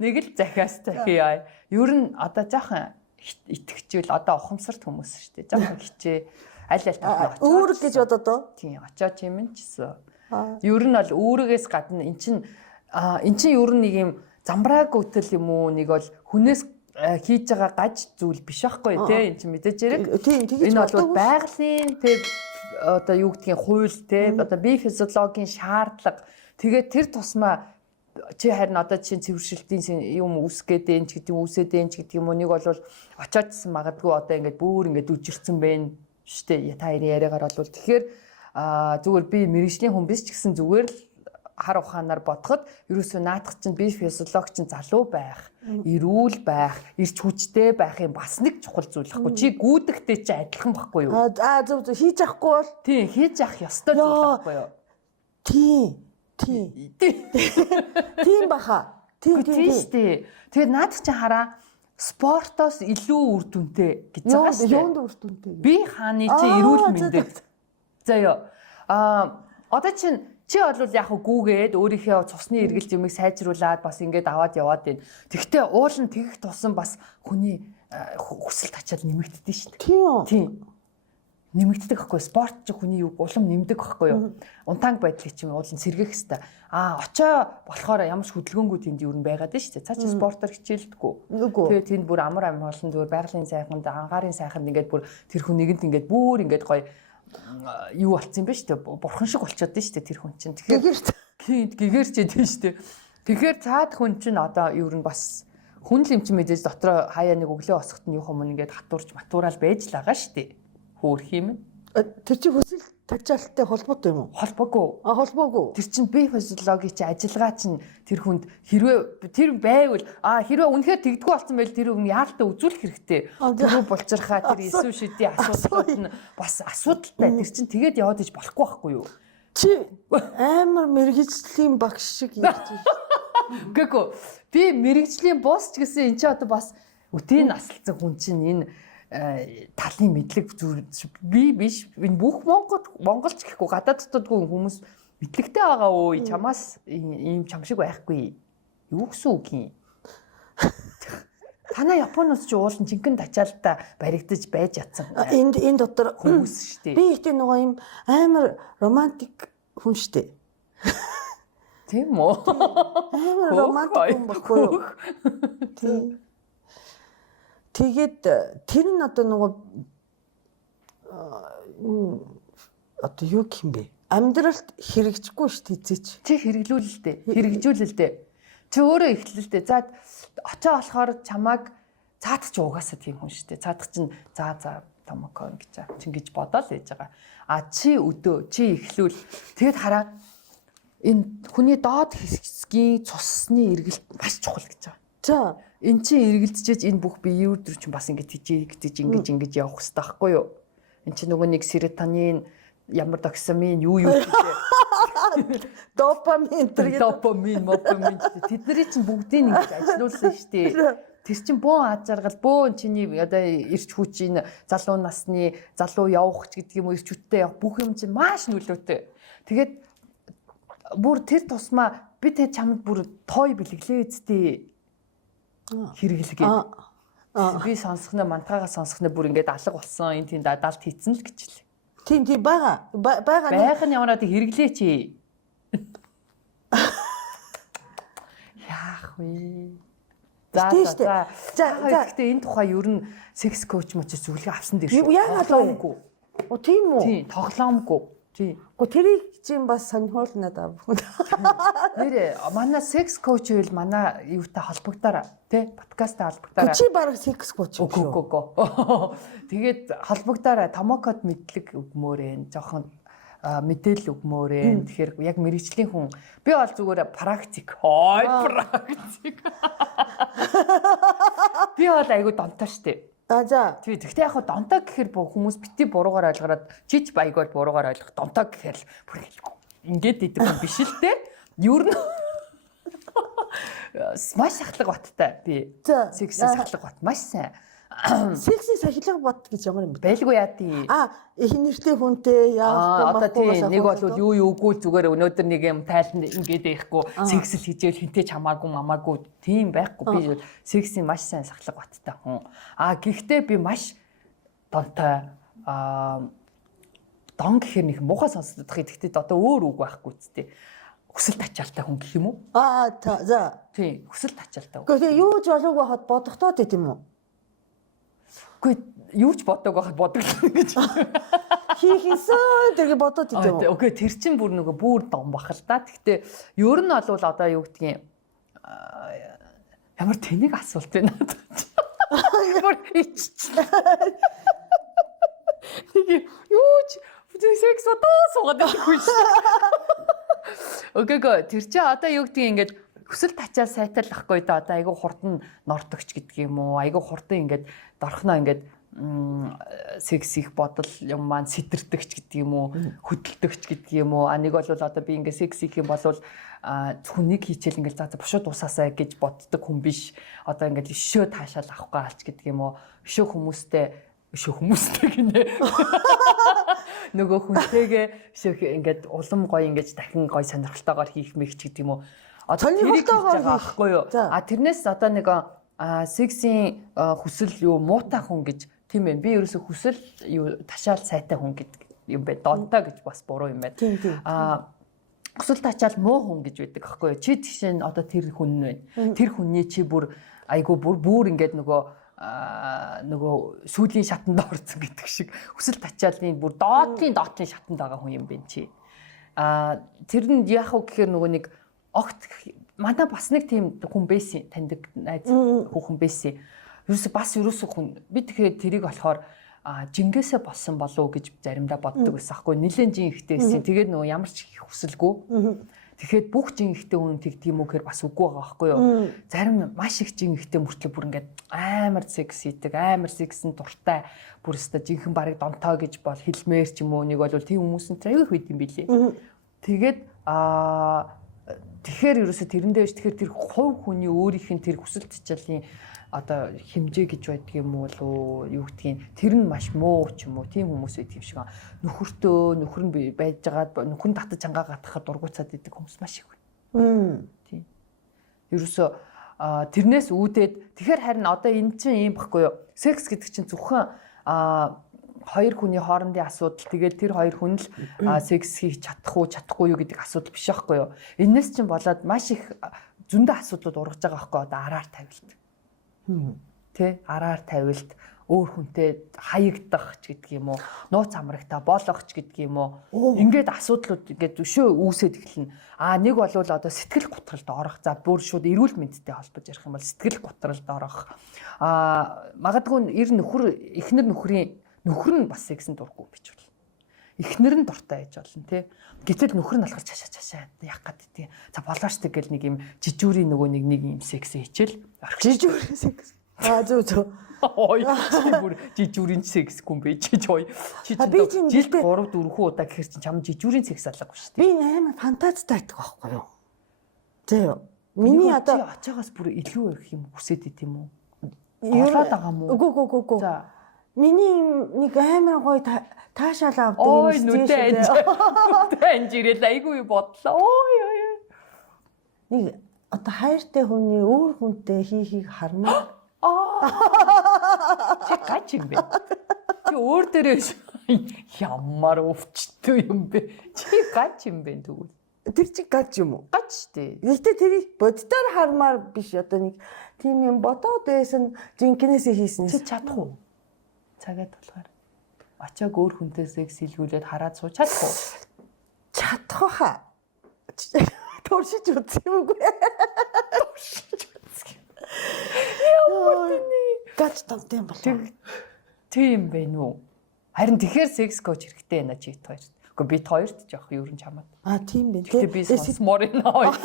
нэг л захиас захиа ер нь одоо жаахан итгэжвэл одоо ухамсарт хүмүүс шүү дээ. Жаахан хичээ аль талд өөр гэж бодоод тийм очоо чимэн чсэн. Ер нь бол өөрөөс гадна эн чин ер нь нэг юм замбрааг үтэл юм уу нэг бол хүнээс хийж байгаа гаж зүйл биш байхгүй тий эн чин мэдээж яриг. Энэ бол байгалийн тий одоо юу гэдгийг хууль тий одоо бие физиологийн шаардлага Тэгээд тэр тусмаа чи харин одоо чинь цэвэршилтийн юм үсгээд энэ ч гэдэг юм үсээд энэ ч гэдэг юм уу нэг бол очоодсэн магадгүй одоо ингээд бүр ингээд үжирсэн байна штэ та хоёрын яриагаар бол тэгэхээр зүгээр би мэрэгжлийн хүн биш ч гэсэн зүгээр л хар ухаанаар бодоход ерөөсөө наадах чинь би физиологч чинь залуу байх, эрүүл байх, эрч хүчтэй байхын бас нэг чухал зүйл байхгүй. Чи гүйдэгтэй чи адилхан байхгүй юу? Зөв хийж авахгүй бол тийм хийж авах ёстой зүйл байхгүй юу? Тийм баха. Тийм штэ. Тэгээд наадах чинь хараа спортоос илүү үр дүнтэй гэж байгаа штэ. Юунд үр дүнтэй? Би хааны чи эрүүл мэндэ. Заяа. Одоо чи бол яг гүүгээд өөрийнхөө цусны эргэлт юмыг сайжруулад бас ингээд аваад яваад байна. Тэгвэл уул нь тэгэх тусам бас хүний хүсэл тачаал нэмэгддэг шүү дээ. Тийм. Нэмэгддэг байхгүй спорт чи хүний улам нэмдэг байхгүй юу? Унтаанг байдлыг чи уул нь сэргээх хэвээр. Очоо болохоор ямар ч хөдөлгөөнгүй тэнд юу н байгаад шүү дээ. Цаа чи спортоор хичээлдэггүй. Тэгээд тэнд бүр амар амгалан зүгээр байгалийн сайханд ангаарын сайханд ингээд бүр тэр хүн нэгэнд ингээд бүр ингээд гоё юу болцсон юм бэ штэ бурхан шиг болчиход дээ штэ тэр хүн чинь тэгэхээр гэгэрчээд дээ штэ тэгэхээр цаад хүн чинь одоо юу н бас хүн л юм чи мэдээж дотроо хаяа нэг өглөө босоход нь юу хүмүүс ингээд хатуурч матуурал байж л байгаа штэ хөөх юм тэр чи хүсэл тачаалттай холбоотой юм уу? Холбоогүй. Холбоогүй. Тэр чинь бие физиологийн чи ажиллагаа чинь тэр хүнд хэрвээ тэр байвал хэрвээ үнэхээр тэгдэггүй болсон байл тэр хүн яалтаа үзүүлэх хэрэгтэй. Тэрүү булчирхаа тэр эсүү шидийн асуудлууд нь бас асуудалтай. Тэр чинь тэгээд яваад иж болохгүй байхгүй юу? Чи амар мэрэгжлийн багш шиг ярьж байна. Гэвгүй би мэрэгжлийн босс ч гэсэн энэ чи одоо бас үтийн наслцсан хүн чинь энэ талын мэдлэг би биш энэ бүх монголч гэхгүй гадаад дотоодгүй хүмүүс мэдлэгтэй байгаа өө чамаас ийм чам шиг байхгүй юу гэсэн үг юм танаа Японоос ч уулын жинхэнэ тачаалтаа баригдаж байж ятсан энд дотор хүмүүс шүү дээ би ихтэй нөгөө юм амар романтик хүн шүү дээ тийм үү амар романтик хүн баггүй юу тийм тэгээд тэр нь одоо нөгөө одоо юу юм бэ? Амьдралд хэрэгжихгүй шүү дээ эзээч. Чи хэрэгжүүлэлтэй. Чи өөрөө эхлэлтэй. За очоо болохоор чамааг цаадах чи угаасаа тийм хүн шүү дээ. Цаадах чинь за томокон гэж ингэж бодоол ээж байгаа. Чи өдөө чи эхлүүл. Тэгэд хараа энэ хүний доод хэсгийн цусны эргэлт маш чухал гэж байгаа. За эн чинь эргэлдчихэж энэ бүх биеийн үр дүр чинь бас ингэж явах хэрэгтэй байхгүй юу? Эн чинь нөгөө нэг серотонин, ямар доксамин юу гэдэг. Допамин тэдний чинь бүгдийг ингэж ажилуулсан шүү дээ. Тэр чинь бөөн аз жаргал, бөөн чиний одоо эрч хүч энэ залуу насны залуу явах ч гэдэг юм уу эрч хүчтэй явах бүх юм чинь маш нөлөөтэй. Тэгээд бүр тэр тусмаа би тэ чамд бүр той бэлэглээ үсттэй хэрэглэгээ. Би сонсохноо мантаагаа сонсохноо бүр ингээд алга болсон. Энэ тийм даалт хийцэн л гэж л. Тийм байгаа. Байх нь ямар надад хэрэглээ чи. Яах вэ? За. Гэхдээ энэ тухай ер нь секс коуч мөч зөвлөгөө авсан дээр шүү. Яагаад вэ? Тийм үү? Тийм, тоглоомгүй. Тийм. Гэхдээ тэрийг чинь бас сонирхол надад. Нэрээ манай секс коуч байвал манай юутай холбогдоорой, тий? Подкасттай холбогдоорой. Чи баг секс коуч юм шүү. Үгүй. Тэгээд холбогдоорой, томокод мэдлэг өгмөөрэн, жоохон мэдээлэл өгмөөрэн. Тэгэхээр яг мэрэгжлийн хүн. Би бол зүгээр практик. Практик. Би бол айгу донтой штэ. За. Тэгтээ яг донтой гэхээр хүмүүс бити буруугаар ойлгоод чич баягаар буруугаар ойлгох. Донтой гэхээр л бүр ингээд идэг юм биш л те. Юу н маш сахлаг баттай би. Сексийн сахлаг бат маш сайн. Сексийн сахилга бот гэж ямар юм бэ? Байлгүй яа тий. Их нэртэй хүнтэй яах одоо тий нэг бол юу үгүй зүгээр өнөөдөр нэг юм тайланд ингээд байхгүй сексэл хийжэл хинтэй ч хамаагүй тийм байхгүй би сексийн маш сайн сахлага баттай хүн. Гэхдээ би маш донтой дон гэхэр нэг муухай сонсогдох. Гэхдээ одоо өөр үг байхгүй зү. Хүсэл тачаалтай хүн гэх юм уу? За. Тий хүсэл тачаалтай. Гэхдээ юу ч болоогүй хад бодохдоо тийм үү? Үгүй юу ч бодог байхад бодог гэж. Хийх юмсан тэргээ бодоод идэв үү? Окей, тэр чинь бүр нөгөө бүр дом бах л да. Гэхдээ ер нь бол одоо юу гэдгийг ямар тэнийг асуулт байна. Бүр ичч. Нэг юу ч секс одоо суугаад байхгүй ш. Окей, тэр чинь одоо юу гэдгийг ингээд хүсэл тачаал сайтал ахгүй да одоо айгу хурдан нортогч гэдэг юм уу? Айгу хурдан ингээд дорхноо ингээд секс их бодол юм маань сэтэрдэгч гэдэг юм уу? Хөдөлтөгч гэдэг юм уу? Нэг бол одоо би ингээд секс их юм болвол зөвхөн нэг хийчихэл ингээд за бошоо дуусаасаа гэж боддог хүн биш. Одоо ингээд өшөө таашаал авахгүй алч гэдэг юм уу? Өшөө хүмүүстэй гинэ. Нөгөө хүнтэйгээ ингээд улам гоё ингээд дахин гоё сонирхолтойгоор хийх мэгч гэдэг юм уу? Сонирхолтойгоор байхгүй юу? Тэрнээс одоо нэг сексийн хүсэл юу муутай хүн гэж тийм ээ. Би ерөөсө хүсэл юу ташаал сайтай хүн гэдэг юм бэ. Донтой гэж бас буруу юм байна. Хүсэл тачаал муу хүн гэж байдаг байхгүй юу? Чи тийш нь одоо тэр хүн байна. Тэр хүний чи бүр айгу бүр ингээд нөгөө сүүлийн шатанд орсон гэдэг шиг хүсэл тачаалын бүр доотлын шатанд байгаа хүн юм бэ чи. Тэр нь яах вэ гэхээр нөгөө нэг огт манай бас нэг тийм хүн байсан таньдаг найз хүүхэн байсан. Ерөөсө хүн би тэгэхээр тэрийг болохоор жингээсээ болсон болов уу гэж заримдаа боддог байсан аахгүй. Нилээн жин ихтэйсэн. Тэгээд нөгөө ямар ч хүсэлгүй. Тэгэхэд бүх жин ихтэй хүн тэгдэг юм уу гэхээр бас үгүй байгаа аахгүй юу. Зарим маш их жин ихтэй мөртлөө бүр ингээд амар секс хийдэг, амар сексийн дуртай бүр өстө жинхэн барыг донтоо гэж бол хэлмээр ч юм уу. Нэг бол тийм хүмүүс нь аюу их байд юм билий. Тэгээд тэгэхээр ерөөсө тэрэндээ биш тэгэхээр тэр хувь хүний өөрийнх нь тэр хүсэл тачаалын одоо хэмжээ гэж байдаг юм уу юу гэдгийг тэр нь маш муу ч юм уу тийм хүмүүс байдаг юм шиг байна. Нөхөр нь байж байгаад нөхөр нь татаж ангаа гатахад дургуцаад идэг хүмүүс маш их байна. Тийм. Ерөөсө тэрнээс үүдээд тэгэхээр харин одоо энэ чинь юм баггүй юу? Секс гэдэг чинь зөвхөн хоёр хүний хоорондын асуудал тэгээд тэр хоёр хүн л секс хийж чадахгүй юу гэдэг асуудал биш байхгүй юу? Энэс чинь болоод маш их зөндөө асуудлууд ургаж байгаа байхгүй одоо араар тавилт. Тэ араар тавилт өөр хүнтэй хаягдах ч гэдэг юм уу? Нууц амрагтаа болгох ч гэдэг юм уу? Ингээд асуудлууд ингээд өшөө үүсээд эхэлнэ. Нэг бол одоо сэтгэл готролд орох. За бүр шууд эрүүл мэндтэй холбож ярих юм бол сэтгэл готролд орох. Магадгүй эхнэр нөхөр нь бас сексэнд дурггүй бич бол. Эхнэр нь дуртай байж болно тий. Гэтэл нөхөр нь алхаж чашаа яах гэдэг. За болооч тэг гэл нэг юм жижүүрийн нөгөө нэг юм секс хийчихэл. Жижүүрийн секс. Зөв. Ой чи бүр жижүүрийн секс хүн бэ чи ой. Чи жилд 3-4 удаа гэхэр чинь чам жижүүрийн секс алгагүй шүү дээ. Би амар фантазтай байдаг байхгүй юу? Зөө. Миний одоо очоогоос бүр илүү их юм хүсээд ит юм уу? Голоод байгаа юм уу? Үгүй. За. Миний нэг амар гоё таашаал авдаг юм шүү дээ. Нүдэ анжирэл айгүй бодлоо. Ой. Нэг одоо хайртай хүний өөр хүнтэй хийхийг хармаа. Чи гач юм бэ? Чи өөр дээрээ ямар өвчтөй юм бэ? Чи гач юм бэ тэгвэл? Тэр чи гач юм уу? Гач штэ. Гэхдээ тэрийг боддоор хармаар биш одоо нэг тийм юм бодоод байсан жинкнээсээ хийснээс. Чи чадах уу? Цагаад болохоор очоог өөр хүнтэй секс хийлгүүлээд хараад сууч чадах уу? Чадах хаа. Туршиж үзсэн юм үгүй. Туршиж үзсэн. Яа гач тавтай юм болов. Тийм бэ нү. Харин тэгэхээр секс коуч хэрэгтэй байна чи хоёрт. Гэхдээ би хоёрт жоох ер нь чамаад. Тийм бэ. Гэхдээ би сонсмоор байна.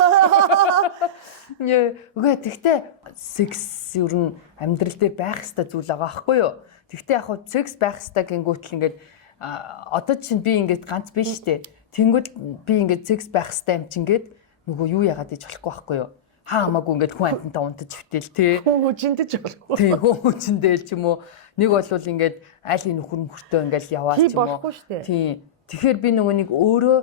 Үгүй тэгтээ секс ер нь амьдрал дээр байх ёстой зүйл байгаа байхгүй юу? Тэгтээ яг хуу секс байх ёстой гингүүтэл ингээд одоо чинь би ингээд ганц биш штэ. Тэнгүүд би ингээд секс байх ёстой юм чинь ингээд нөгөө юу яагаад гэж болохгүй байхгүй юу? Хамаагүй ингээд хүн амьтантай унтаж хөтөл тий. Хүн хүчиндэж болохгүй. Тий, хүн хүчиндэл ч юм уу. Нэг бол ингээд айлын нөхөр мөхөртөө ингээд яваад ч юм уу. Тий. Тэгэхээр би нөгөө нэг өөрөө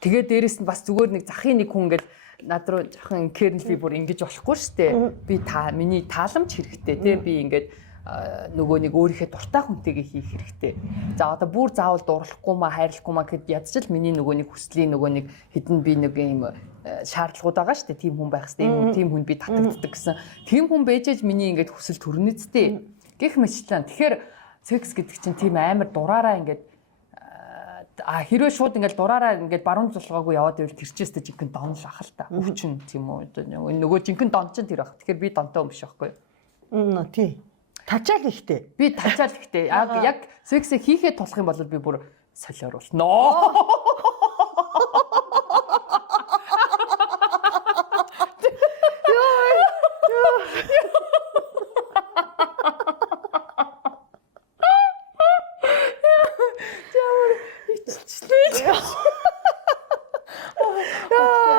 тэгээ дээрэс нь бас зүгээр нэг захын нэг хүн ингээд над руу жоохон кернл би бүр ингэж болохгүй штэ. Би миний тааламж хэрэгтэй тий. Би ингээд нөгөө нэг өөрийнхөө дуртай хүнтэйгээ хийх хэрэгтэй. За одоо бүр заавал дурлахгүй маа хайрлахгүй маа гэд ядчил миний нөгөө нэг хүслийн нөгөө нэг хідэн би нэг юм шаардлагууд байгаа шүү дээ. Тим хүн байх хэрэгтэй. Тим хүн би татагддаг гэсэн. Тим хүн бэжэж миний ингээд хүсэл төрнөцтэй. Гэх мэтлэн. Тэгэхээр секс гэдэг чинь тийм амар дураараа ингээд хэрвээ шууд ингээд дураараа ингээд баруун зулгаагүй яваад байвал тэр чээстэй жинхэнэ донл ах л та. Өвчин тийм үү. Нөгөө жинхэнэ дон чинь тэр ах. Тэгэхээр би донтой юм биш байхгүй юу? Тий. Тачаал ихтэй. Би тачаал ихтэй. Яг сексээ хийхэд тулах юм бол би бүр солиоруулнаа.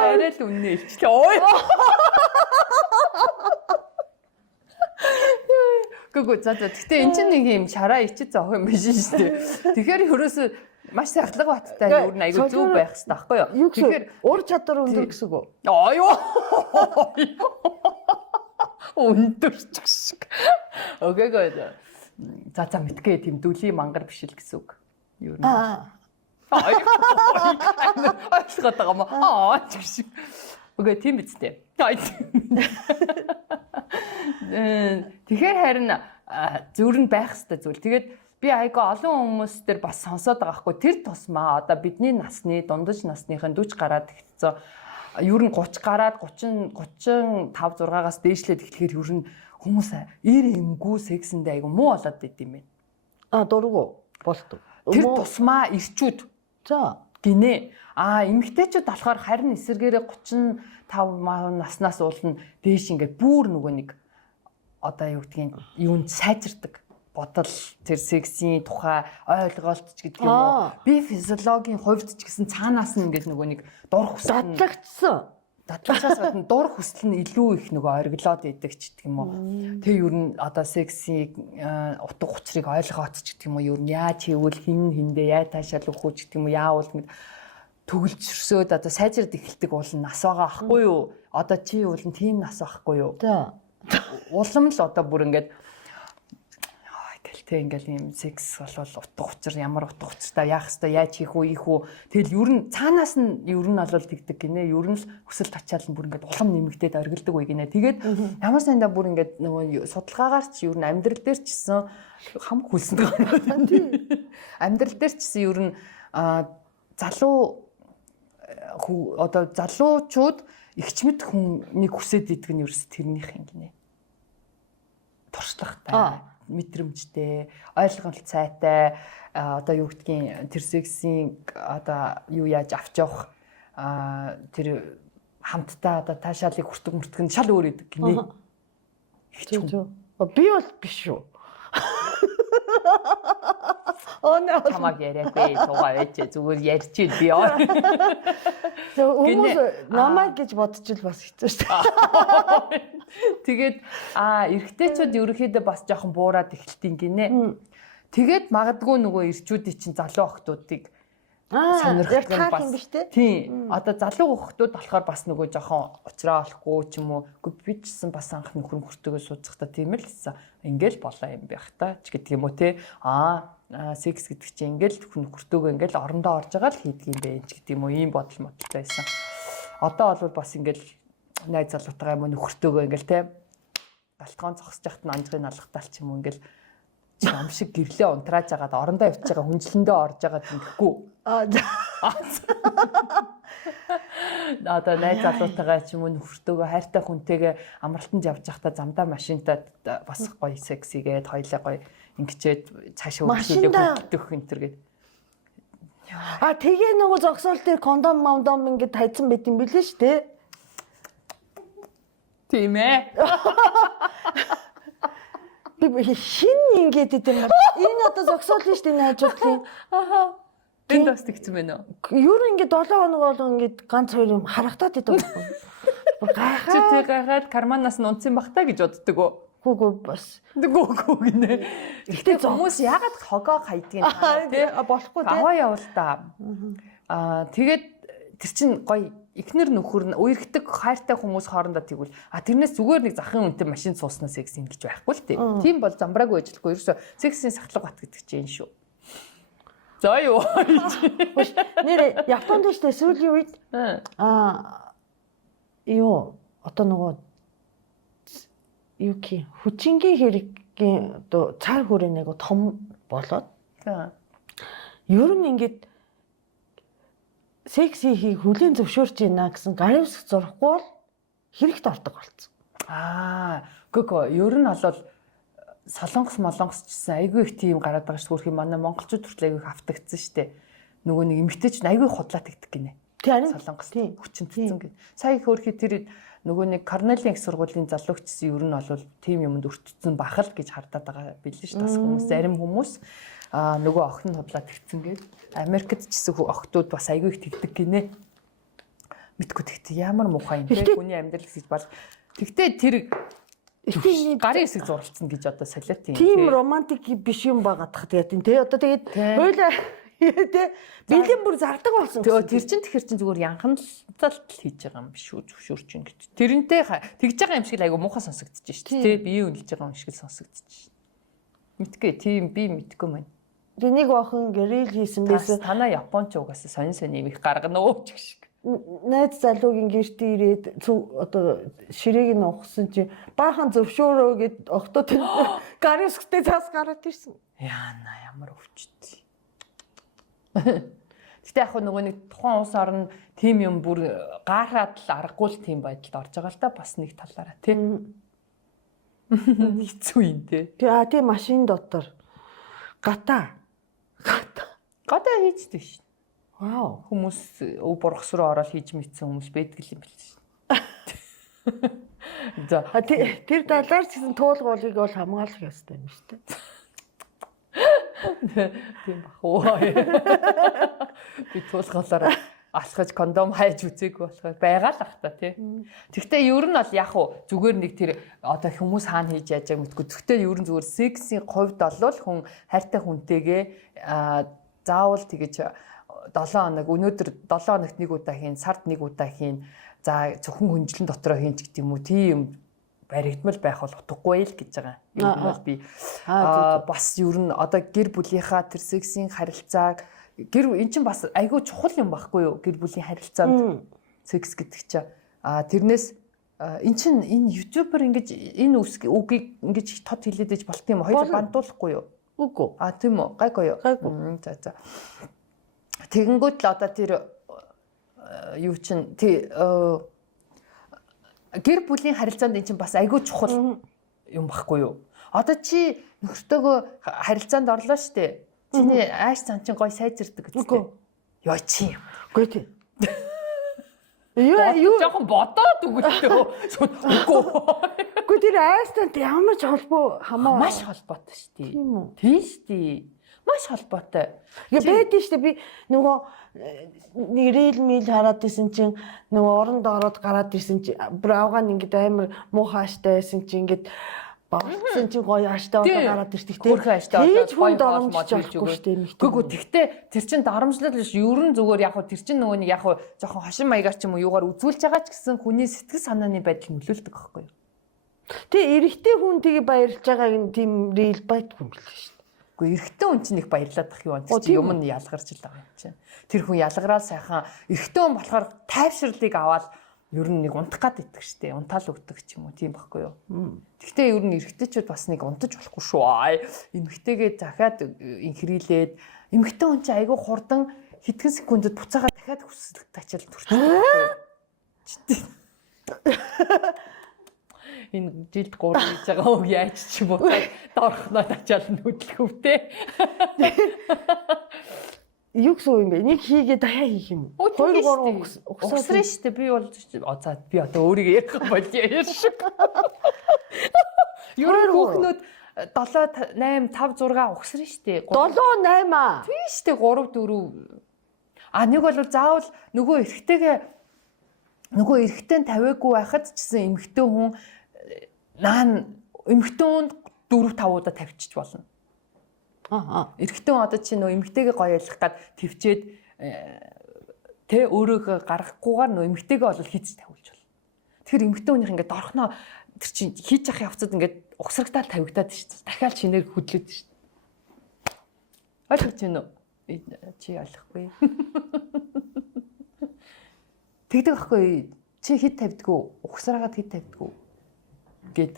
Арай л үнэ илчлээ. Ой. Гүг за гэхдээ эн чинь нэг юм шараа ичиж зоох юм биш шүү дээ. Тэгэхээр ерөөсөө маш сахлага баттай юу н айгүй зүг байх хэрэгтэй байхгүй юу? Тэгэхээр ур чадвар өндөр гэсэн үг үү? Аюу. Өндөр ч шиг. Окей гоо. За мэдгээ тийм дүлийн мангар биш л гэсэн үг. Юу н. Ойлгоод байгаа юм аа ч шиг. Окей тийм биз дээ. Тэгэхээр харин зөвөр нь байх хэрэгтэй зүйл. Тэгээд би айгаа олон хүмүүс төр бас сонсоод байгаа хгүй тэр тусмаа одоо бидний насны дундаж насныхын 40 гараад ихсэн ер нь 30 гараад 30 35 6-аас дээшлээд эхлэхээр ер нь хүмүүс эр эмгүү сексэндээ айгаа муу болоод байд юм байна. Дургу болтов. Тэр тусмаа ирчүүд. За гинэ. Эмэгтэйчүүд болохоор харин эсэргээрээ 35 наснаас уулна дээш ингээд бүр нөгөө нэг одоо юу гэдгийг юунд сайжирдаг бодол тэр сексийн тухай ойлголт ч гэдэг юм уу. Би физиологийн хувьд ч гэсэн цаанаас нь ингээд нөгөө нэг дур хүсэл дадлагдчихаас гадна дур хүсэл нь илүү их нөгөө ориглоод идэг ч гэдэг юм уу. Тэгээ юу н одоо сексийн утга учирыг ойлгоод ч гэдэг юм уу. Юу н яаж хийвэл хиндэ яа таашаал өгөх үү ч гэдэг юм уу. Яавал ингэ төгөлжөрсөөд одоо сайжраад эхэлдэг уул нас байгаа ахгүй юу? Одоо чи уул нь тийм нас байхгүй юу? Улам л одоо бүр ингээд гэлтэй ингээл юм секс болвол утга учир ямар утга учиртай яах хэвээр яаж хийх үү ийх үү тэгэл ер нь цаанаас нь ер нь бол тэгдэг гинэ ер нь л хүсэл тачаал нь бүр ингээд улам нэмэгдээд оргилдог үе гинэ тэгээд ямар сайндаа бүр ингээд нөгөө судалгаагаар ч ер нь амьдрал дээр ч гэсэн хам хүлсэнд гараад амьдрал дээр ч гэсэн ер нь залуу одоо залуучууд ихчмэд хүнийг хүсээд идэг нь ерөөс тэрнийх юм гинэ туршлагатай мэдрэмжтэй, ойлголцоотой одоо юу гэдгийг тэр сексийн одоо юу яаж авч явах тэр хамтдаа одоо таашаалыг хүртэг нь шал өөр идэг гинэ. Би бол биш шүү. Тамаг яриагүй тугаа байж зүгээр ярьж би яа. Хүмүүс намайг гэж бодож ил бас хэцүү шүү. Тэгээд эрэгтэйчүүд ерөөхдөө бас жоохон буураад эхэлтийн гинэ. Тэгээд магадгүй нөгөө ирчүүдийн чинь залуу охтуудыг сонирхох юм бас. Тийм. Одоо залуу охтууд болохоор бас нөгөө жоохон уучраа олохгүй ч юм уу. Би ч гэсэн бас анх нөхөр мөртөгөө сууцахта тийм л хэлсэн. Ингээл болоо юм байх та ч гэдэг юм уу те. Секс гэдэг чинь ингээл нөхөртөөгөө ингээл орондоо орж байгаа л хийдэг юм бэ ч гэдэг юм уу. Ийм бодол модалтай байсан. Одоо бол бас ингээл найз залуутайгаа юм нөхөртөөгөө ингээл те. Балтгаан зогсож яхад нь анжрын алгатаал ч юм уу ингээл ам шиг гэрлээ унтрааж агаад орондоо явж байгаа хүнжлэндөө орж агаад ингэхгүй. Одоо найз залуутайгаа ч юм уу нөхөртөөгөө хайртай хүнтэйгээ амралтанд явж байхдаа замдаа машинтаа бас гоё сексигээд хоёлаа гоё ингэчээд цаашаа үргэлжлүүлэх энтер гээд. Тэгээ нөгөө зогсоол дээр кондом ингээд хайцсан байт юм билээ шүү дээ. Тийм ээ. Би хин ингээд идэм юм. Энэ одоо зогсоол нь шүү дээ энэ хажуудлын. Энд бас тэгсэн байна уу? Юу ингээд 7 хоног бол ингээд ганц хоёр юм харагтаад идэв. Чи тэг гайхаад карманаас нь унцсан бах та гэж боддог уу? Гүг бас. Гүг гинэ. Гэхдээ хүмүүс яагаад хогоо хайдгийг тий болохгүй тий. Аваа явал та. Тэгээд тэр чин гоё эхнэр нөхөр үерхдэг хайртай хүмүүс хоорондоо тэгвэл тэрнээс зүгээр нэг захын үнэтэй машин сууснаас секс ингэж байхгүй л дээ. Тийм бол замбраагүй ажиллахгүй ерөөсө сексийн сахлах бат гэдэг чинь шүү. За юу. Нэр Японд штэ сүүлийн үед юу одоо нөгөө юуки хүчингийн хэрэггийн одоо цаар хүрээ нэг том болоод ер нь ингээд секси хийг хүлээн зөвшөөрч байна гэсэн гаривс зурхгүй бол хэрэгт ордог болсон. Гүг ер нь бол солонгос ч гэсэн айгүй их тийм гараад байгаа шүү. Хөрх юм манай монголчууд хүртэл айгүй их автагдсан шүү дээ. Нөгөө нэг эмэгтэйч айгүй худлаа тэгдэг гинэ. Тийм солонгос хүчинтсэн гин. Сая хөрхи тэр нөгөө нэг Корнелийн их сургуулийн залуугчсэн ер нь бол тийм юмд өртцсөн бахал гэж хардаад байгаа билээ шүү. Бас хүмүүс зарим хүмүүс нөгөө охин худлаа тэгсэн гээд Америкт ч гэсэн охтууд бас айгүй их тэгдэг гинэ. Мэдгүй тэгтээ ямар муухай юм те хүний амьдрал гэж бол тэгтээ тэр гарын хэсэг зуралцсан гэж одоо солиот юм. Тийм романтик биш юм байгаадах тэгээд тий одоо тэгээд хойлоо тий бэлэн бүр зардаг болсон. Тэр чин зүгээр янхандалт хийж байгаа юм биш үү зөвшөөрч ин гэж. Тэрнтэй тэгж байгаа юм шиг айгу муухай сонсогдож шүү дээ. Бие үнэлж байгаа юм шиг сонсогдож шүү. Мэдгүй тийм би мэдгүй маань. Нэг охин гэрэл хийсэн байсан. Танаа Японч угаасаа сонин юм их гаргана өө ч гэх шиг. Найз залуугийн гэрт ирээд одоо ширээг нь ухсан чи баахан зөвшөөрөө гэд октод гарисгтэй цаас гараад ирсэн. Яана ямар өвчтэй. Гэтэ яг нөгөө нэг тухайн улс орн тийм юм бүр гаараад л аргагүй л тийм байдалд орж байгаа л та бас нэг талаараа тийм. Хэцүү юм те. Тийм машин дотор гата хийждэг шин. Вау. Хүмүүс өв бургас руу ороод хийж мэдсэн хүмүүс байдаг юм биш. За тэр талаар ч гэсэн туулгуулыг бол хамгаалах ёстой юм шүү дээ. Тийм бах уу. Би туулгалаараа алхаж кондом хайж үзээгүй болохоор байгаа л ах та тий. Тэгвэл ер нь бол яг уу зүгээр нэг тэр одоо хүмүүс хаана хийж яаж байгааг мэдгүй. Тэгвэл ер нь зүгээр сексийн хувьд бол хүн хайртай хүнтэйгээ заавал тэгэж 7 хоног өнөөдөр 7 хоногт нэг удаа хийн, сард нэг удаа хийн. За зөвхөн хүнжлэн дотроо хийн ч гэдэг юм уу. Тийм баригдмал байх бол утгагүй л гэж байгаа. Энэ бол би бас ер нь одоо гэр бүлийнхаа тэр сексийн харилцааг эн чинь бас айгүй чухал юм байхгүй юу? Гэр бүлийн харилцаанд секс гэдэг чинь тэрнээс эн чинь энэ ютубер ингэж энэ үгийг ингэж тод хэлээд иж болт юм уу? Хоёр бандуулахгүй юу? Үгүй. Тийм үү? Гайгүй юу? За. Тэгэнгүүт л одоо тэр юу чин гэр бүлийн харилцаанд эн чинь бас айгүй чухал юм баггүй юу? Одоо чи нөхөртөөгөө харилцаанд орлоо штэ. Чиний ааш цан чин гой сайжирдаг гэж үү? Яа чи юм. Үгүй тий. Юу жоохон бодоод үгүйтэй. Үгүй. Үгүй тэр ааштай ямар ч холбоо маш холбоотой штэ. Тийм үү? Тийм штэ. Маш холбоотой. Байдаг штэ би нөгөө нэрэл мэл хараад исэн чинь нөгөө оронд ороод гараад ирсэн чинь браавган ингээд амар муу хааштай байсан чинь ингээд багцсан чинь гоё хааштай ороод гараад ирдэг тийм. Тэгж хүн дарамжж болохгүй штэ нэг. Үгүй тэгтээ тэр чин дарамжлал биш ерөн зүгээр яг хөө тэр чин нөгөө нэг яг хөө жоохон хошин маягаар ч юм уу юугаар үзүүлж байгаа ч гэсэн хүний сэтгэл санааны байдал нөлөөлдөг байхгүй юу? Тэг эрэгтэй хүн тийг баярлж байгааг нь тийм рил байдгүй юм л штэ. Гэхдээ эрэгтэй хүн чинь их баярлаад ах юм чи юм нь ялгарч л байгаа юм чинь. Тэр хүн ялгараал сайхан эрэгтэй хүн болохоор тайвширлыг аваад ер нь нэг унтах гад идэх штэ. Унтаал өгдөг ч юм уу тийм байхгүй юу. Гэхдээ ер нь эрэгтэйчүүд бас нэг унтаж болохгүй шүү. Эмэгтэйгээ захиад инхрийлээд эмэгтэй хүн чинь айгүй хурдан хэдхэн секундэд буцаага дахиад хүсэлт ачаал төрчих. Энэ жилд 3 хийж байгаа үг яаж ч юм уу доорхноо ачаал нүдлэх өвтэй. Юу гэсэн юм бэ? Нэг хийгээд дахиад хийх юм. 2 3 угсрын штэ би бол за би одоо өөрийгөө ярих юм бол яаш. Ер нь хүүхнүүд 7 8 5 6 угсрын штэ. 7 8 тий штэ 3 4 нэг бол заавал нөгөө эрэгтэй тавиагүй байхад ч гэсэн эмэгтэй хүн эмэгтэй хүнд 4 5 удаа тавьчих болно. Эрэгтэй хүн одоо чи нөө эмэгтэйгээ гоё ялах гад твчээд тэ өөрөө гаргахгүйгээр нөө эмэгтэйгээ бол хийж тавьулж болно. Тэгэхээр эмэгтэй хүнийх ингээд дорхноо тэр чинь хийж явах явцад ингээд угсрагтаал тавигдаад шүү дээ. Дахиад шинээр хөдлөд шүү дээ. Ойлгож байна уу? Чи ойлгохгүй. Тэгдэг байхгүй. Чи хэд тавьдгүү? Угсраагаад хэд тавьдгүү? Гэт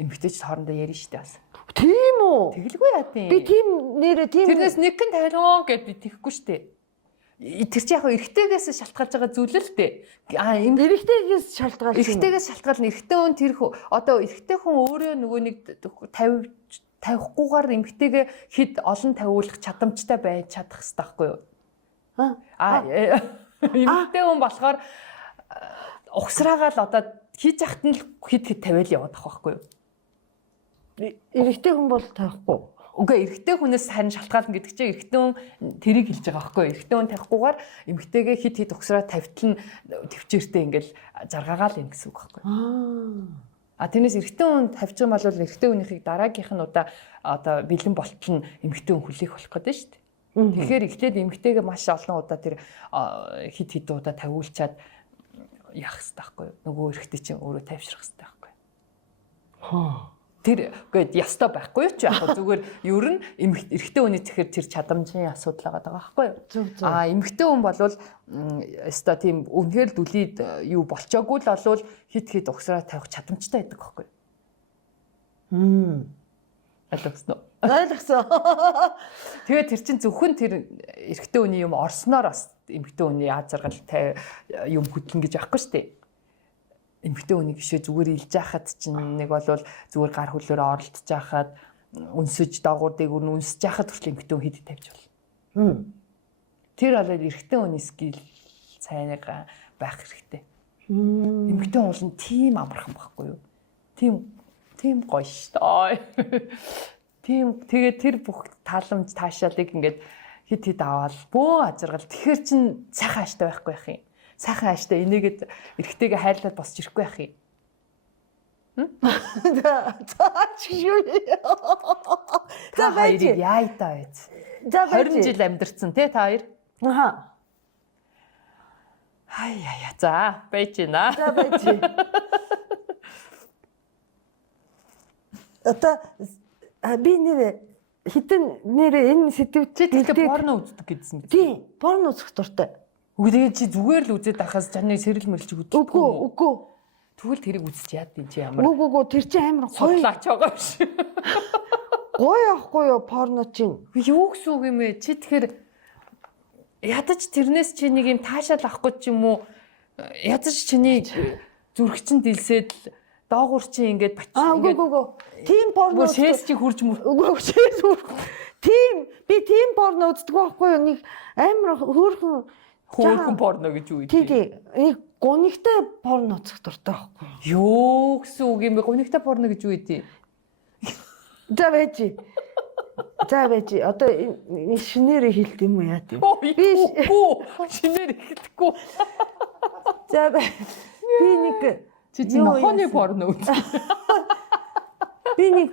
эмэгтэйч хоорондоо ярина шүү дээ бас. Тийм үү? Тэгэлгүй яа тийм. Би тийм нэрээ тийм. Тэрнээс нэг хэн тавилгоо гэд би тэхгүй шүү дээ. Тэр чи яг эрэгтэйгээс шалтгаалж байгаа зүйл л дээ. Эрэгтэйгээс шалтгаалж. Эрэгтэйгээс шалтгаална. Эрэгтэй хүн тэр одоо эрэгтэй хүн өөрөө нөгөө нэг тавихгүйгээр эмэгтэйгээ хэд олон тавиулах чадамжтай байж чадах хэрэгтэй байхгүй юу? Эмэгтэй хүн болохоор угсраагаал одоо хийж яхад нь хэд тавиал яваад ах байхгүй юу? Эрэгтэй хүн бол тавихгүй. Үгүй эрэгтэй хүнээс харин шалтгаална гэдэг чинь эрэгтэй хүн тэрийг хэлж байгаа байхгүй юу? Эрэгтэй хүн тавихгүйгээр эмэгтэйгээ хэд угсраа тавьтал нь төвчээртэй ингээл заргаагаал юм гэсэн үг байхгүй юу? Тэрнээс эрэгтэй хүн тавьж байгаа бол эрэгтэй хүнийхийг дараагийнх нь одоо бэлэн болтол нь эмэгтэй хүн хүлээх болох гэдэг шүү дээ. Тэгэхээр эхлээд эмэгтэйгээ маш олон удаа тэр хид удаа тавиулчаад яах хэрэгтэй байхгүй юу? Нөгөө эрэгтэй чинь өөрөө тавьшрах хэрэгтэй байхгүй юу? Тэр гээд ястаа байхгүй юу ч яг зүгээр ер нь эрэгтэй хүний тэгэхээр тэр чадамжийн асуудал байгаа байхгүй юу? Эмэгтэй хүн болвол яста тийм үнэхээр дүлийд юу болчоогүй л олвол хит угсраа тавих чадамжтай байдаг байхгүй юу? Ойлгосноо. Ойлгосон. Тэгээд тэр чинь зөвхөн тэр эрэгтэй хүний юм орсноор бас эмэгтэй хүний аз жаргал юм хөдлөн гэж байхгүй шүү дээ. Эмэгтэй хүний гişээ зүгээр илж яхад чинь нэг болвол зүгээр гар хөлөөрөө оролдож яхад үнсэж доогуур дээгүүр нь үнсэж яхад хүртэл эмэгтэй хүн хэд тавьж болно. Тэр болоод эрэгтэй хүний скил цайнага байх хэрэгтэй. Эмэгтэй хүн бол тийм амархан байхгүй юу? Тийм гоё шүү дээ. Тийм тэгээд тэр бүх тааламж таашаалыг ингээд хэд аваад бөө азаргал тэгэхэр чин сайхан ааштай байхгүй байх юм. Сайхан ааштай энийгэд эрэгтэйгээ хайрлаад босч ирэхгүй байх юм. За байж яа та байц. За 20 жил амьдэрсэн тий та хоёр. Хаяа за байж гинэ. За байж. Би нэр хитэн нэр энэ сэдвүүд тэгээд порно үздэг гэдсэн. Тийм, порно үзэх дуртай. Үгүй чи зүгээр л үзээд ахаас чаны сэрэл мэрэлч үздэг. Үгүй. Тэгвэл тэрийг үзэж яад юм чи ямар. Үгүй тэр чи амар гоё лаач байгаа биш. Гоё ахгүй юу порно чинь. Юу гэсэн үг юм бэ? Чи тэгэхээр ядаж тэрнээс чи нэг юм таашаал авахгүй ч юм уу? Ядаж чиний зүрх чинь дэлсээд доогуур чи ингээд бач ингээд үгүй. Тим порно шээс чи хурж мөр. Үгүй шээс хурж. Би тим порно үздэг байхгүй юу? Нэг амар хөөрхөн порно гэж үү? Тийм. Нэг гонигтай порно үзэх дуртай байхгүй Юу юу? гэсэн үг юм бэ? Гонигтай порно гэж үү дээ? За байж. Одоо энэ шинээр хэлт юм уу яа тийм. Би шинээр хэлэхгүй. За би нэг чи нохооны порно үз. Би нэг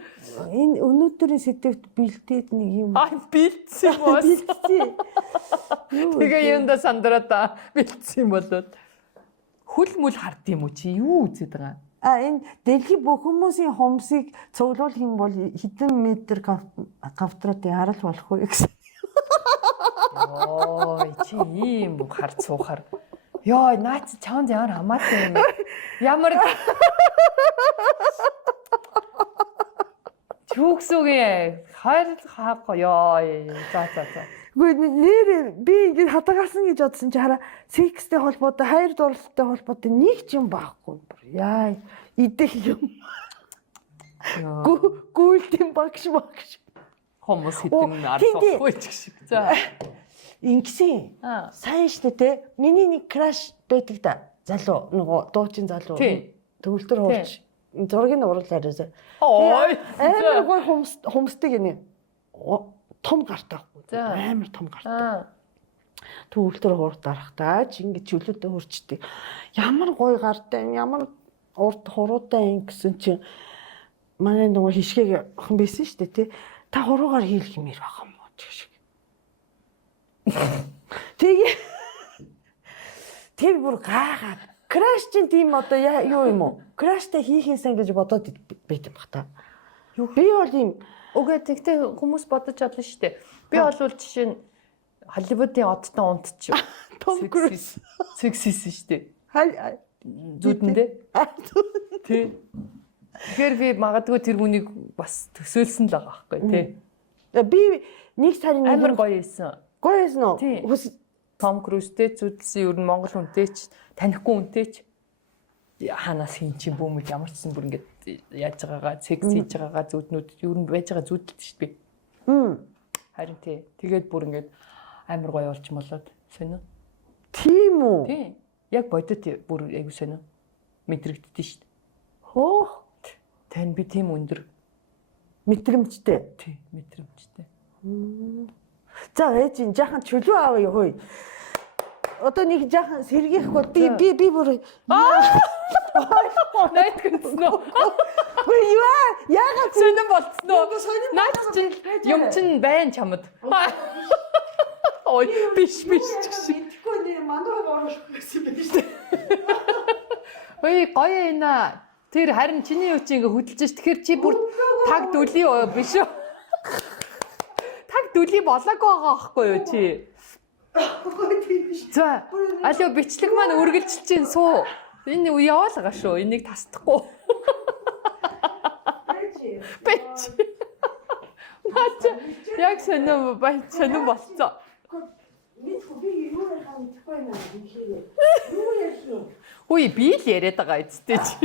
энэ өнөөдрийн сэдвт бэлдээд нэг юм. Бэлдсэн бос. Бэлдсэн. Тэгээ юунда сандрата бэлдсэн болоод хөл мүл хард юм уу чи юу үзээд байгаа? Энэ дэлхийн бүх хүмүүсийн хумсыг цуглуулах юм бол хэдэн метр квадратын харал болох вэ гэсэн. Ой чи ийм хар цуухаар. Йоо наач чаан ямар хамаатай юм. Ямар Чүгсүгээ хайр хаагаа ёо. За. Гэхдээ нэр би ингэж хадгалсан гэж бодсон чи хараа секстэй холбоотой хайр дурлалтай холбоотой нэг ч юм байхгүй. Яа идэх юм. Гүйлтийн багш. Хүмүүс хитэн арахгүй ч шиг. За. Ингэсэн. Сайн штэ те. Миний нэг краш байдаг да. Залуу нөгөө дуучин залуу. Төвлөлтөр хуурч. Зургийг уруулаад арайсаа. Ой. Амар гой хумсдаг гинэ. Том гартай байхгүй. Амар том гартай. Төвлөлтөр хурд дарахтаа чи ингэ чөлөөтэй хурчдаг. Ямар гой гартай, ямар урд хуруутай гэсэн чинь манай нөгөө хишгээг охин байсан шүү дээ тий. Та хуруугаар хийх юмэр байгаа юм уу гэх шиг. Тэгээ тэр бүр гаагаад краш чинь тийм одоо юу юм уу? Краштай хийхээсэн гэж бодоод байт юм бах та. Би бол ийм Угээ тэгтээ хүмүүс бодож чадлаа шүү дээ. Би бол жишээ нь Холливуудын одтой унтч Том Круз сексисэн шүү дээ. Зүудэндээ. Тий. Тэгэхээр би магадгүй тэр хүнийг бас төсөөлсөн л байгаа байхгүй тий. Би нэг сарын амар гоё байсан. Гоё байсан уу? Том Крузтэй зүудэлсэн ер нь монгол хүнтэй ч танихгүй хүнтэй ч ханаас хин чи бөөмөд ямар ч юм бүр ингээд яаж байгаагаа секс хийж байгаагаа зүуднүүд ер нь байж байгаа зүудэлт шүү дээ. Харин тий. Тэгээд бүр ингээд амар гоё болч молоод сонио. Тийм үү? Тий. Яг бодит бүр айгу сонио. Мэдрэгддээ шүү дээ. Хөөх. Тань би тийм өндөр мэдрэмжтэй. тий, мэдрэмжтэй. За ээж ин жахан чөлөө аваа юу. Одоо нэг жахан сэргийхгүй би бүр Найтгэнснөө. Хөө юу яагаад Сонин болцсноо. Наад чинь юм чинь байн чамд. Ой биш ч. Тэгэхгүй нэ мандраг оруулах гэсэн юм биш үү? Ой гоё энэ. Тэр харин чиний юу чи ингээ хөдөлж ш. Тэгэхээр чи бүр таг дүли биш үү? Таг дүли болоогүй байгаа байхгүй юу чи? За алуу бичлэг маань үргэлжилж чинь суу. Энэ яваалгаа шүү. Энийг тасдахгүй. Бич. Наач яг сонирм болцоо. Би юу яхаа мэдэхгүй наа юм. Юу яах? Үй би л яриад байгаа эцтэй чи.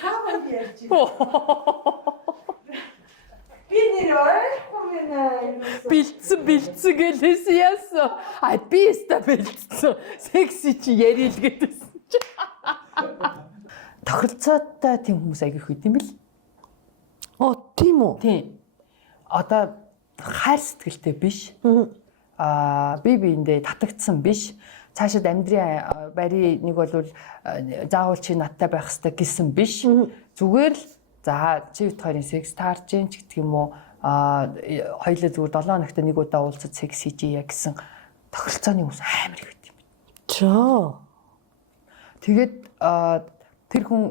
Хаваа ярьж байна. Би нэр ойлгохгүй наа. Бэлдсэн гэлээс яасан. А би өстө бэлдсэн. Секси чи ярил гэдсэн чи. Тохиролцоотой тийм хүмүүс аяг их үт юм бэл. Тийм үү? Тийм. Одоо хайр сэтгэлтэй биш. Би биэндээ татагдсан биш. Цаашид амьдрын барийн нэг бол заавал чи надтай байх хэрэгтэй гэсэн биш. Зүгээр л за чи бит хоёрын секс таарж гин ч гэдэг юм уу. Хоёулаа зүгээр 7 хоногт нэг удаа уулзаж секс хийжээ гэсэн тохиролцооны хүмүүс амар их байт юм. Чоо. Тэгээд тэр хүн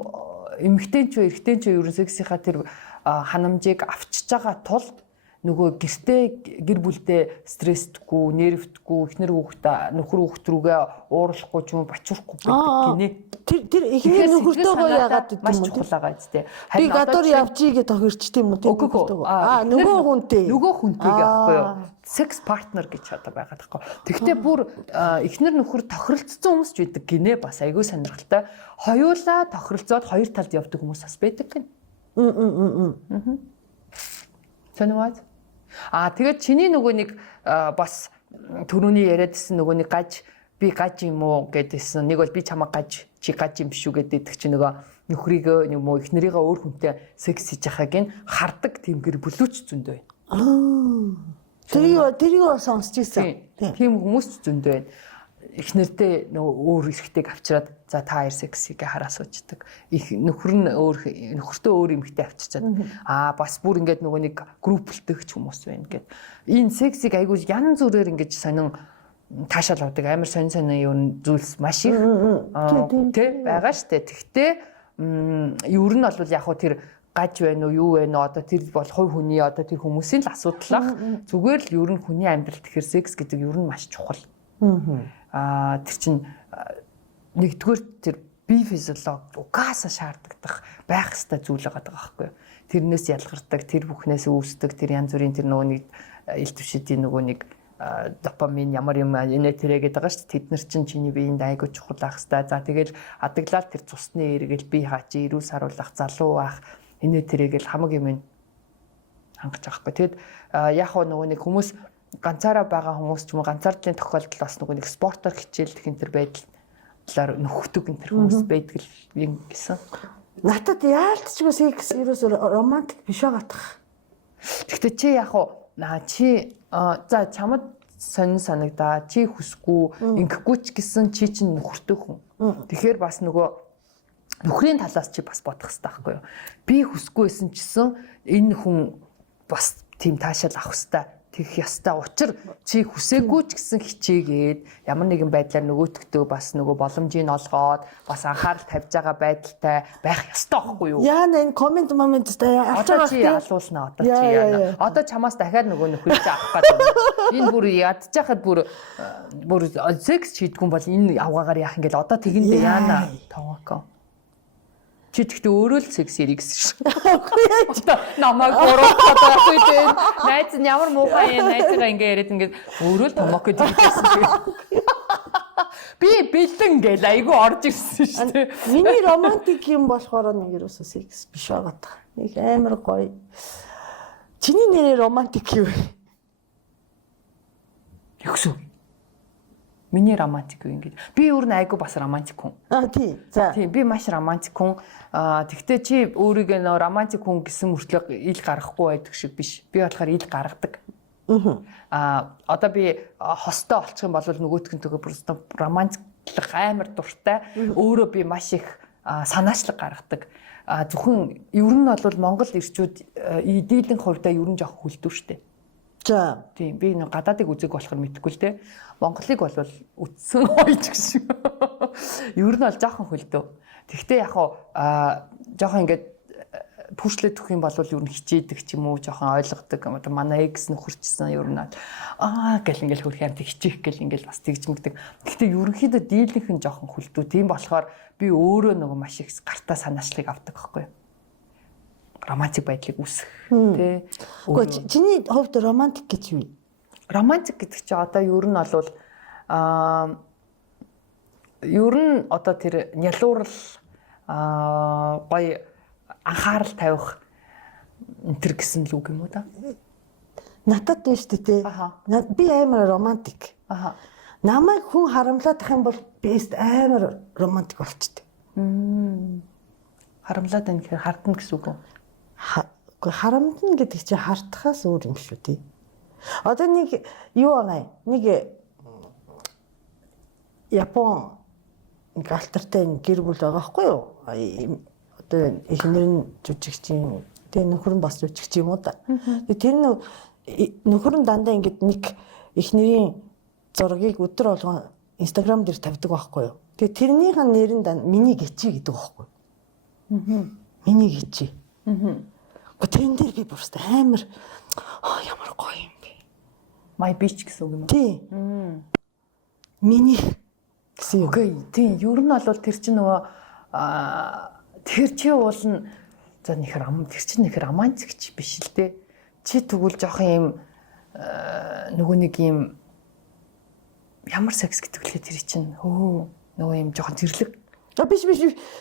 эмэгтэй ч вэ эрэгтэй ч вэ ерөн сексийнхаа тэр ханамжийг авчиж байгаа тулд нөгөө гэр бүлдээ стресстгүй, нервтгүй, эхнэр хүүхдээ нөхөр хүүхд рүүгээ уурахгүй ч юм бочрахгүй байдаг гинэ. Тэр эхнэр нөхөртөөгөө яагаад гэдэг маш чухал байгаа зү. Би гадуур явчихъя гэж тохирчт юм уу тийм нөхөртөөгөө. Нөгөө хүнтэй. Нөгөө хүнтэйг авахгүй юу? Секс партнер гэж одоо байгаад байхгүй. Тэгвэл бүр эхнэр нөхөр тохиролцсон хүмүүс ч байдаг гинэ бас айгүй сонирхолтой. Хоёулаа тохиролцоод хоёр талд явдаг хүмүүс бас байдаг гин. Сонирхоод. Тэгээд чиний нөгөө нэг бас түрүүний яриадсэн нөгөө нэг би гаж юм уу гэдээсэн. Нэг бол би чамаа гаж чи гаж юм биш үү гэдэг чи нөгөө нөхрийгөө юм уу эхнэрийгээ өөр хүнтэй секс хийж байгааг нь хардаг тийм гэр бүлүүч зөндөө байна. Тэрийг сонсч ирсэн. Тийм хүмүүс зөндөө байна. Эхнэртэй нөгөө өөр эрэгтэйг авчираад за та хоёр сексийг хараа суучдаг. Их нөхөр нь нөхөртөө өөр эмэгтэй авчирчаад бас бүр ингээд нөгөө нэг групплдэгч хүмүүс байна гэд. Энэ сексийг айгүй янз бүрээр ингээд сонин таашаал авдаг амар сонин юу зүйлс маш их тий байгаа штэ. Тэгтээ ер нь бол яг хөө тэр гаж байна уу юу байна одоо тэр бол хувь хүний одоо тэр хүмүүсийн л асуудал ах. Зүгээр л ер нь хүний амьдрал тэгэхээр секс гэдэг ер нь маш чухал. Тэр чинь нэгдүгээр тэр бие физиологи угаасаа шаарддаг байх ёстой зүйл байгаа байхгүй юу. Тэрнээс ялгардаг, тэр бүхнээс үүсдэг, тэр янз бүрийн тэр нөгөө нэг ил твшидийн нөгөө нэг допамин ямар юм инэ тэрэ гэдэг байгаа шүү дээ. Тэд нар чинь чиний биеинд айгүй чухал ах хэвээр. За тэгэл адаглал тэр цусны эргэл бие хаачи ирүүл саруулах, залуу ах инэ тэрэгээл хамаг юм хангаж байгаа байхгүй. Тэгэд яг нөгөө нэг хүмүүс ганцаараа байгаа хүмүүс ч юм уу ганцаардлын тохиолдолд бас нөгөө нэг спортоор хичээлдэх энэ төр байдлаар нөхдөг энэ төр хүмүүс байдаг юм гэсэн. Надад яалтчгүй секс ерөөсөө романтик биш байгаадах. Гэхдээ чи яг чи за чамд сонин санагдаа чи хүсгүй ингэхгүй ч гэсэн чи чинь нөхөртэй хүн. Тэгэхээр бас нөгөө нөхрийн талаас чи бас бодох хэрэгтэй байхгүй юу? Би хүсэхгүйсэн чсэн энэ хүн бас тийм таашаал авах хэрэгтэй. тэгэх ёстой. Учир чи хүсээгүй ч гэсэн хичээгээд ямар нэгэн байдлаар нөгөөтгтөө бас нөгөө боломжийг олгоод бас анхаарал тавьж байгаа байдалтай байх ёстой байхгүй юу? Яа энэ комент моменттай Одоо чи алуулснаа одоо чи яана. Одоо чамаас дахиад нөгөө нөхөлж авах гэдэг. Энэ бүр ядчихад бүр секс хийдгүн бол энэ авгаагаар яах ингээл одоо тэгэндээ яана тоогоо. Чи тэгтээ өөрөө л секс ярих гэсэн шүү. Одоо намайг гуруулах байхгүй дээ. Найз нь ямар муухай юм найзгаа ингээ яриад ингээд өөрөө л томоок гэж хэлсэн. Би бэлэн гээл айгу орж ирсэн шүү дээ. Миний романтик юм болохоор нэг ерөөсөө секс биш байгаа та. Нэг амар гоё. Чиний нэрээ романтик юу вэ? Югсүү. Миний романтик юу ингэж. Би өөр нь айгу бас романтик хүн. Тий. За. Тий, би маш романтик хүн. Тэгтээ чи өөрийгөө нөө романтик хүн гэсэн мөртлөө ил гаргахгүй байдаг шиг биш. Би болохоор ил гаргадаг. Одоо би хостой олчих юм бол нөгөөтгөнтэйгээ бүр романтик амар дуртай. Өөрөө би маш их санаачлаг гаргадаг. Зөвхөн ер нь бол Монгол ирчүүд дийлэн хувьдаа ер нь жоох хүлдүү штэ. За. Тийм би нэг гадаадыг үзег болохоор мэдэхгүй л те. Монголыг бол үтсэн хойч гэсэн. Ер нь бол жоохон хөлдөө. Тэгтээ яг жоохон ингээд пүүшлээд өгөх юм бол ер нь хичээдэг ч юм уу жоохон ойлгодог. Одоо манай экс нөхөрчсөн ер нь гэл ингээл хөрх юмт хичээх гэл ингээл бас тэгж мэгдэг. Тэгтээ ерөнхийдөө дийлэнх нь жоохон хөлдөө. Тийм болохоор би өөрөө нөгөө маш их гартаа санаачлыг авдаг байхгүй юу? Романтик байдлыг үүсгэх тий. Гэхдээ чиний хувьд романтик гэж юу вэ? Романтик гэдэг чинь одоо ер нь бол ер нь одоо тэр нялуурал гоё анхаарал тавих энэ гэсэн л үг юм уу да? Надад биш тий. Би амар романтик. Намайг хүн харамлаад ах юм бол би амар романтик болчтой. Харамлаад байна гэхээр хардна гэсэн үг үү? Харамдна гэдэг чинь хартахаас өөр юм шүү тий. Одоо нэг юу аа нэг Япон нэг алтартай гэр бүл байгаа байхгүй юу? Одоо эхнэр нь жүжигчин, тэгээ нөхөр нь бас жүжигч юм уу да. Тэгээ тэр нөхөр нь дандаа ингэдэг нэг эхнэрийн зургийг өдөр болгон Instagram дээр тавьдаг байхгүй юу? Тэгээ тэрнийх нь нэр нь миний гिचи гэдэг байхгүй юу? Миний гिचи. Тэрэн дээр би бүрст амар ямар гоё юм бэ. My beach гэсэн үг юм уу? Тий. Миний гэсэн. Окей. Тий. Ер нь бол тэр чинь нөгөө тэр чи уулна за тэр чинь нэг романтикч биш л дээ. Чи тэгвэл жоох юм нөгөө нэг юм ямар секс гэдэг лээ тэр чинь. Нөгөө юм жоохон зэрлэг. Биш.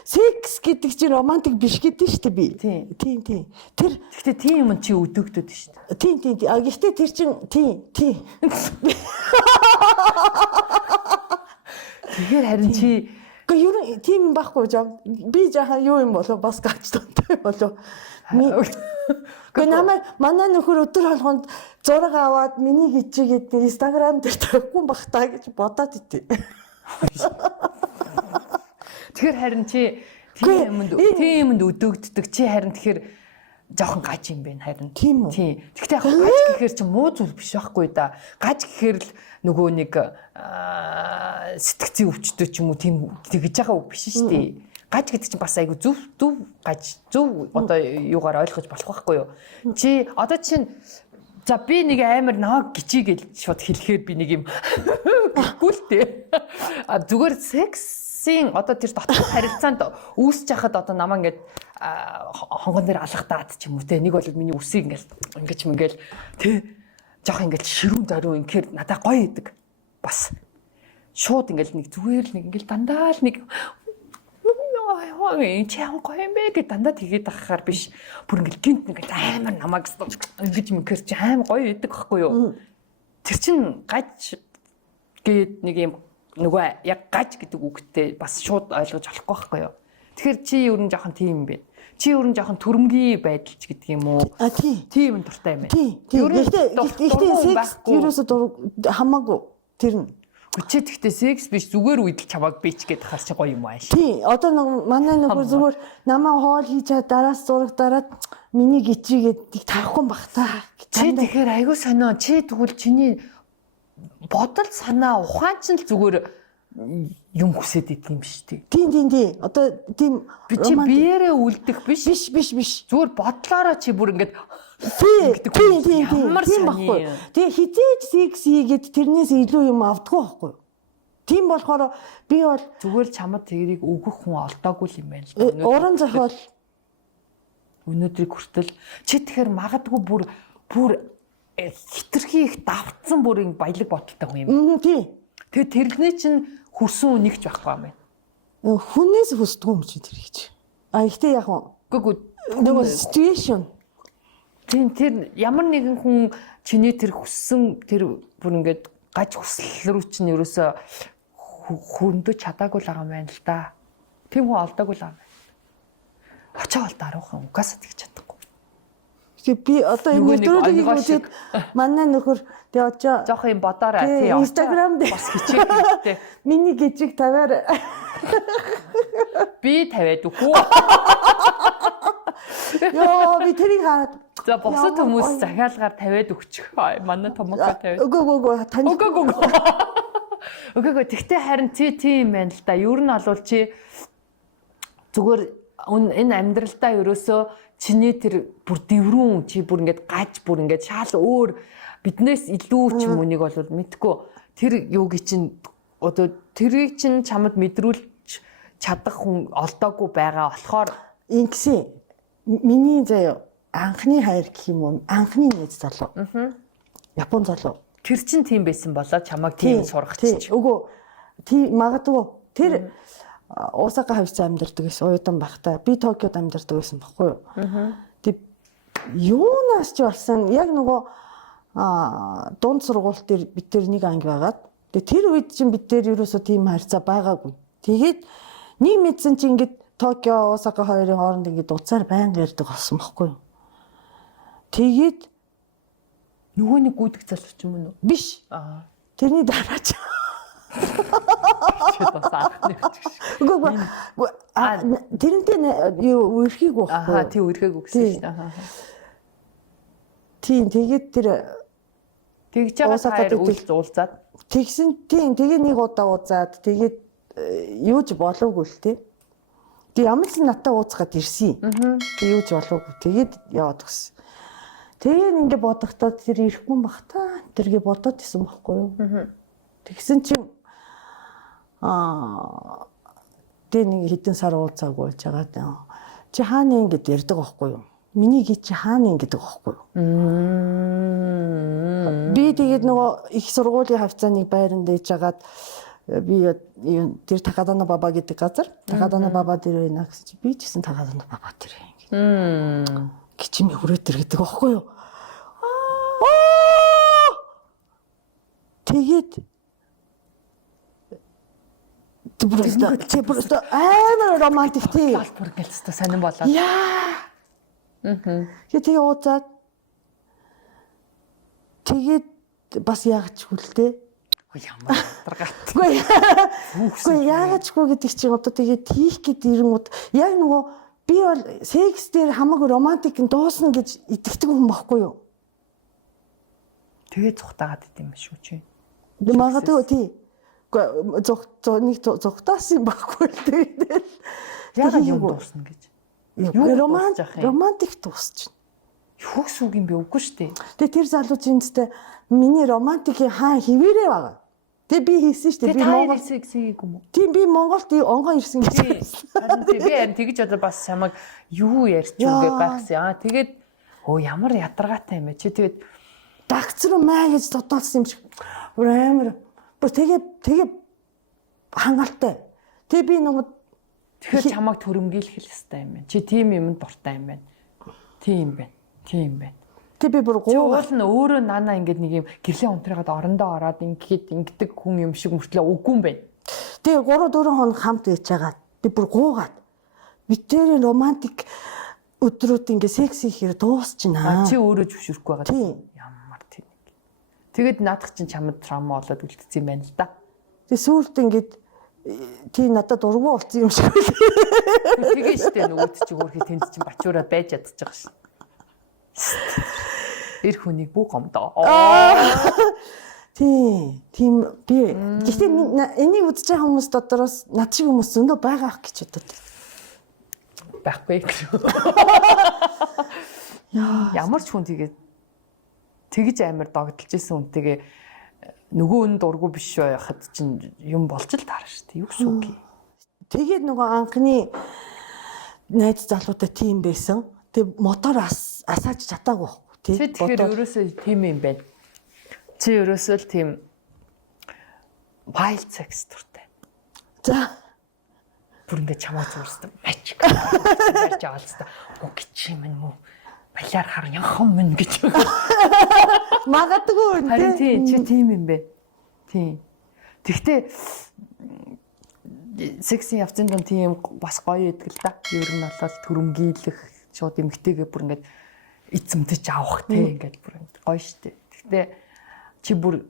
Секс гэдэг чинь романтик биш гэдэг шүү дээ би. Тийм. Тэр гэхдээ тийм юм чи өдөөгдөд шүү дээ. Тийм. Гэхдээ тэр чинь тийм. Тэгэхээр харин чи гэхдээ ер нь тийм юм байхгүй жаа. Би жаахан юу юм болоо бас гач тонтой болоо. Гэхдээ манай нөхөр өдөр болгонд зураг аваад миний гिचигээд Instagram дээр тавихгүй бах таа гэж бодоод итээ. Тэгэхээр харин чи тийм юмд өдөөгддөг. Чи харин тэгэхээр жоохон гаж юм байна харин. Тийм үү? Тийм. Гэхдээ яг гаж гэхээр чи муу зүйл биш байхгүй да. Гаж гэхээр л нөгөө нэг сэтгцийн өвчтөд ч юм уу тийм тэгж байгаа үг биш шүү дээ. Гаж гэдэг чинь бас айгу зөв гаж зөв одоо юугаар ойлгож болох байхгүй юу? Чи одоо чинь за би нэг амар намайг гिचий гэж шууд хэлэхээр би нэг юм гэхгүй л дээ. Зүгээр сексийн одоо тэр дотор харилцаанд үүсэж хахад одоо намаа ингээд хонгон дээр алгадаад ч юм уу те нэг бол миний үсийг ингээл тэ жоох ингээл ширүүн зориу ингээр надад гоё идэг бас шууд ингээл нэг зүгээр л нэг ингээл дандаа л нэг чи ямар гоё юм бэ гэж дандаа тэгээд ахахаар биш бүр ингээл гинт нэг амар намайг ингэж мэнхэр чи амар гоё идэг байхгүй юу тэр чин гаж гээд нэг юм нөгөө яг гаж гэдэг үгтэй бас шууд ойлгож болохгүй байхгүй юу тэгэхээр чи ер нь жоохон тийм юм бэ чи ер нь жоохон төрөмгийн байдалч гэдэг юм уу тийм дуртай юм байна тийм гэхдээ секс ерөөсөө хамаагүй тэр нь чи тэгтээ секс биш зүгээр үйдэл чамааг бич гэдэг харч гоё юм ааш тий одоо нэг манай нөхөр зүгээр намаа хоол хийж дараас зураг дараад миний гिचигээд тийг тарахгүй бах та гэж Чи тэгэхээр айгүй сонио. Чи тэгвэл чиний бодол санаа ухаан ч л зүгээр юм хүсээд идэв юм биш үү? Тийм. Одоо тийм би чи биеэрээ үлдэх биш. Зүгээр бодлоороо чи бүр ингээд тийм баггүй. Тэгээ хизээж секс хийгээд тэрнээс илүү юм авдаггүй байхгүй. Тийм болохоор би бол зүгээр л чамд тэрийг өгөх хүн олдоогүй юм байна л да. Уран зохиол өнөөдрийг хүртэл чи тэгэхээр магадгүй бүр хитрхи их давтсан бүр ингэ баялаг бодолтой хүн юм. Тийм. Тэгээ тэрний чинь хүссэн нэгч байхгүй юм байна. Хүнээс хүсдэг юм чи тэр гэж. Ихтэй яг нөгөө situation. Тийм тэр ямар нэгэн хүн чиний тэр хүссэн тэр бүр ингээд гаж хүсэл рүү чинь ерөөсө хөрөндөө чадаагүй л байгаа юм байна л да. Тийм хүн олдоогүй л байгаа юм. Очоо бол даруухан угаасаа тэгж чадахгүй. Тэгээ би одоо энэ өдрүүдийг үзээд манай нөхөр тэгээ очоо жоох юм бодоорой тий Instagram дээр бас хичээхтэй. Миний гिचиг тавиар би тавиад үгүй. Йоо би тэрийг хараад за босод хүмүүс захиалгаар тавиад өгчих. Манай томоогоо тавиад. Үгүй тань. Үгүй тэгтээ харин тийм байна л да. Ер нь олвол чи зүгээр энэ амьдралдаа ерөөсөө чиний тэр бүр дэврүүн чи бүр ингээд гаж бүр ингээд шаал өөр биднээс илүү ч юм үнийг бол мэдгүй. Тэр юуг чинь одоо тэрийг чинь чамд мэдрүүлж чадах хүн олдоогүй байгаа болохоор ингэсэн миний заяа анхны хайр гэх юм уу анхны найз залуу. Япон залуу. Тэр чин тийм байсан болоо чамайг тийм сургахчих. Үгүй тийм магадгүй тэр Осака хавьцаа амьдардаг гэсэн уядан багтаа би Токиод амьдардаг байсан баггүй юу. Тэг юунаас ч болсон яг нөгөө дунд сургууль дээр бид тэр нэг анги байгаад тэг тэр үед чинь бид тэр ерөөсөө тийм харьцаа байгаагүй. Тэгээд нэг мэдсэн чинь ингээд Токио Осака хоёрын хооронд ингээд уцаар байнга ярьдаг болсон баггүй юу. Тэгээд нөгөө нэг гүдэг залууч юм уу? Биш. Тэрний дараа ч тэрнтэй юу үрхийг байхгүй. Тийм үрхийг өгсөн шүү дээ. Тийм тэгээд тэр тэгж байгаа уулзаад тэгсэн тийм тэгээ нэг удаа уулзаад тэгээд юу ч болоогүй л тий. Тэг ямар ч натаа ууцгаад ирсэн. Тэг юу ч болоогүй. Тэгээд яваад гисэн. Тэгээд ингэ бодохдоо тэр ирэхгүй бах та тэргээ бодоод исэн байхгүй юу. Тэгсэн чинь тэг нэг хэдэн сар уулзаагүй болж байгаа. Чи хаана ингэж ярьдаг байхгүй юу? Миний чи хаана ингэдэг байхгүй юу? Би тэгээд нөгөө их сургуулийн хавцааныг байранд ээж агаад би тэр Такадана баба гэдэг газар Такадана баба дээр байна гэсэн чи би ч гэсэн Такадана баба дээр ингэ. Гिचми хүрээд иргэдэг байхгүй юу? Тэгээд просто амар романтик тий. Бүр гэлцтэй сонирн болоо. Яа. Тэгээд ууцаад тэгээд бас яагач хүлтэй. Ямар даргаат. Үгүй яагачгүй гэдэг чинь одоо тэгээд хийх гээд ирэнгууд яг нөгөө би бол секс дээр хамаагүй романтик дуусна гэж итгэдэг хүн байхгүй юу? Тэгээд зүхтаагаад идэм биш үү чи? Магадгүй тий. Нэг зүхтаас юм байхгүй л тэгээд. Яг юм дуусна гэж. Романтик дуусч. Юу гэсэн үг юм бэ? Үгүй шүү дээ. Тэгээ тэр залуу чинтэй миний романтикийн хаан хിവэрээ байгаа. Тэгээ би хийсэн шүү дээ. Би Монгол секси юм уу? Тийм би Монголд онгоо ирсэн гэж. Би харин тэгж одоо бас чамайг юу ярьч үгээ байгсан. Тэгээд ямар ядаргаатай юм бэ? Чи тэгээд дагц руу маа гэж дотоодсон юм шиг. Амар. Тэгээ хангалттай. Тэгээ би нөгөө тэгэхээр чамайг төрөмгийлэх хэрэгтэй юм байна. Чи тийм юмд дуртай юм байна. Тийм байна. Тэг би бүр уул нь өөрөө наана ингээд нэг юм гэрлийн унтраагаад орондоо ороод ингэдэг хүн юм шиг мөртлөө үгүй юм байна. Тэгээ 3-4 хоног хамт байж байгаа. Би бүр гуугаад битэрийн романтик өдрүүд ингээ секси хийхээр дуусчихна. Чи өөрөө зөвшөөрөхгүй байгаа. Тийм. Ямар тийм. Тэгээд наадах чинь чамд траума болоод үлдсэн юм байна л да. Тэгээ сүүлд ингээд тий надад дургу болсон юм шиг. Тэгээ штэ нөгөөд чи хөөрхи тэнд чинь бачуураад байж ядчих шүү. эр хүнийг бүх гомдоо. Тийм би гэхдээ энийг үзэж байгаа хүмүүс дотроос над шиг хүмүүс зөндөө байгаа ах гэж бодод. Байхгүй. Ямар ч хүн тэгэж амар догдолж исэн үнтэйгээ нөгөө нь дургу биш байхад чинь юм болж л таарна шүү дээ. Юу гэсэн үг юм. Тэгээд нөгөө анхны найз залуутай тийм байсан. Тэг мотор асааж чадаагүй байхгүй тий. Чи тэгэхээр ерөөсөө тийм юм байна. Чи ерөөсөө л тийм wild sex дуртай. За бүр ингэ чамаа зүрстэн мачиг ярьж байгаа л та. Үг чи минь мө балиар хар янхан минь гэж. магадгүй харин тий чи тийм юм бэ. Тийм. Тэгтээ секси явцын дунд тийм бас гоё идэг л да. Ер нь болол төрөмгийлэх шууд эмгтэйгээ бүр ингэ эзэмдэж авах тий ингээд бүр гоё штэ. Тэгтээ чи бүр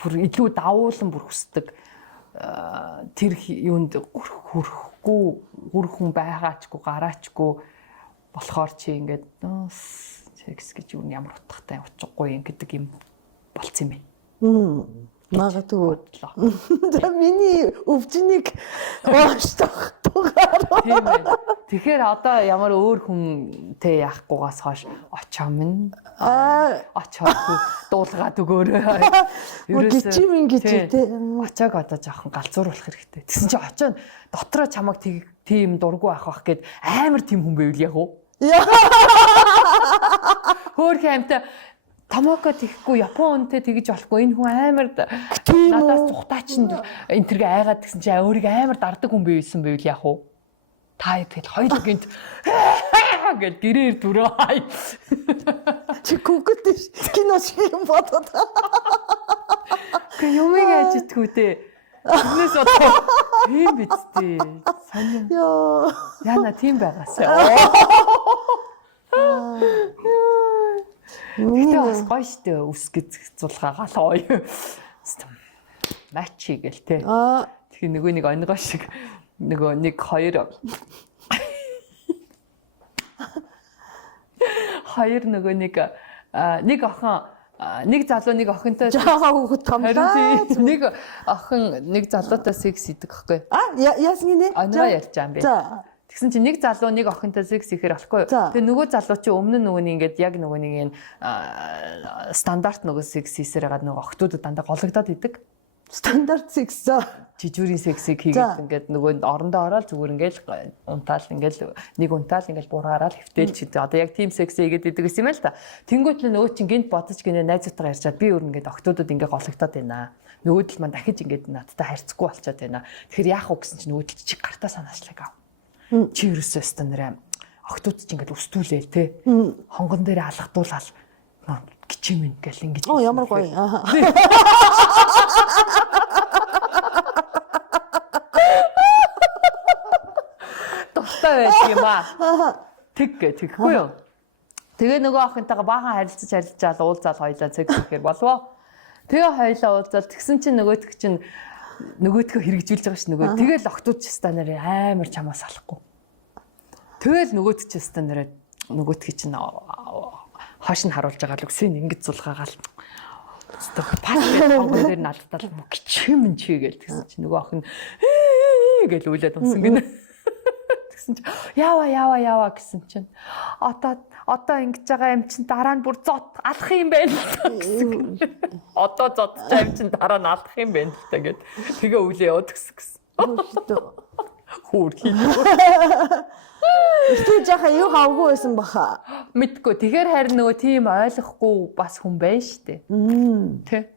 илүү давуулан бүр хүсдэг тэр юунд хүрхэн байгаачгүй гараачгүй болохоор чи ингээд секс гэж юу ямар утгатай учрахгүй юм гэдэг юм болцсон юм байна. Магадгүй. За миний өвчнийг ооштой тугаар. Тийм ээ. Тэгэхээр одоо ямар өөр хүнтэй яахгүйгаас хойш очоо минь очоод дуулгаад өгөөрэй. Гिचим гэж тий. Очоог одоо жоохон галзууруулах хэрэгтэй. Тэгсэн чи очоо дотроо чамаг тийм дургу авах гэд амар тийм хүн байвал яг уу. Хөөх амтай Томоко тэхгүй Япон үнтэй тэгэж болохгүй энэ хүн амар надаас цухтаач энэ тэргээ айгаад гэсэн чи өөрийг амар дардаг хүн байсан байвал яах вэ? Та тэгэл хоёул гинт гэл гэрээр дүрөө хай. Чи Google кино шиг юм бодоод. Гэ юмыг яаж итгүү дээ. Тэрнээс одоо тийм биттэй. Сонин. Йоо. Яна тийм байгаасаа. Гэтэ бас гоё штэ үсгэц зулхаагаал гоё. Мачи гэл те. Тэгэхээр нөгөө нэг онгоо шиг нөгөө нэг хоёр нөгөө нэг охин нэг залуу нэг охинтой жаагаа хүүхэд томлоо. Нэг охин нэг залуутай секс хийдэг байхгүй. Яасны нэ? Онгоо ярьж байгаа юм бэ. За. Тэгсэн чинь нэг залуу нэг охинтой секс хийхээр болохгүй юу? Тэгээ нөгөө залуу чи өмнө нь нөгөө нэг ингээд яг нөгөө нэг энэ стандарт нөгөө секс хийсээр байгаа нөгөө охтуудад дандаа гологдоод идэг. Стандарт секс за. Жижүүрийн сексийг хийгээд ингээд нөгөө орондоо ороод зүгээр ингээд унтаал ингээд нэг унтаал ингээд бургаараа хэвтээлч идэг. Одоо яг team секс хийгээд идэг гэсэн юм л та. Тэнгүүт л нөгөө чинь гинт бодож гинэ найзуудтайгаа ярьчаад би өөр ингээд охтуудад ингээд гологдоод байна. Нөгөөдөл маань дахиж ингээд надтай харьцахгүй болчиход байна. Тэгэхээр яах вэ гэсэн чинь нөгөөдөл чи гартаа санаачлаг ав. Чи ерөөсөө стандарт охтууд ч ингээд өстүүлээл те. Хонгон дээр алхатуулаад гिचим гэл ингэж. Оо ямар гоё. Дуртай байдаг юм аа. Тэггүй юу? Тэгээ нөгөө охинтойгоо баахан харилцаж уулзаал хоёлаа секс хийхээр болов. Тэгээ хоёлаа уулзаал тэгсэн чинь нөгөөтг чинь нөгөөтгөө хэрэгжүүлж байгаа ш нөгөө. Тэгэл охтууд ч стандарт амар чамаас салахгүй. Тэгэл нөгөөт ч стандарт нөгөөтг чинь хоош нь харуулж байгаа л үсийн ингэж зулгаагаал. Паспорт хонгон дээр налдтал гिचим чи гээл тэгсэн чинь нөгөө охин гээл үлээд унсан гинэ. Тэгсэн чинь яава гэсэн чинь одоо ингэж байгаа юм чинь дараа нь бүр зот алах юм байна гэсэн. Одоо зодч юм чинь дараа нь алах юм байна л та гэд. Тэгээ үлээ яваад гэсэн. Хөөрхий. Ихтэй жаха юу хавгүй байсан баха. Мэдгүй. Тэгэхээр харин нөгөө тийм ойлгохгүй бас хүн байна штэ. Тэ.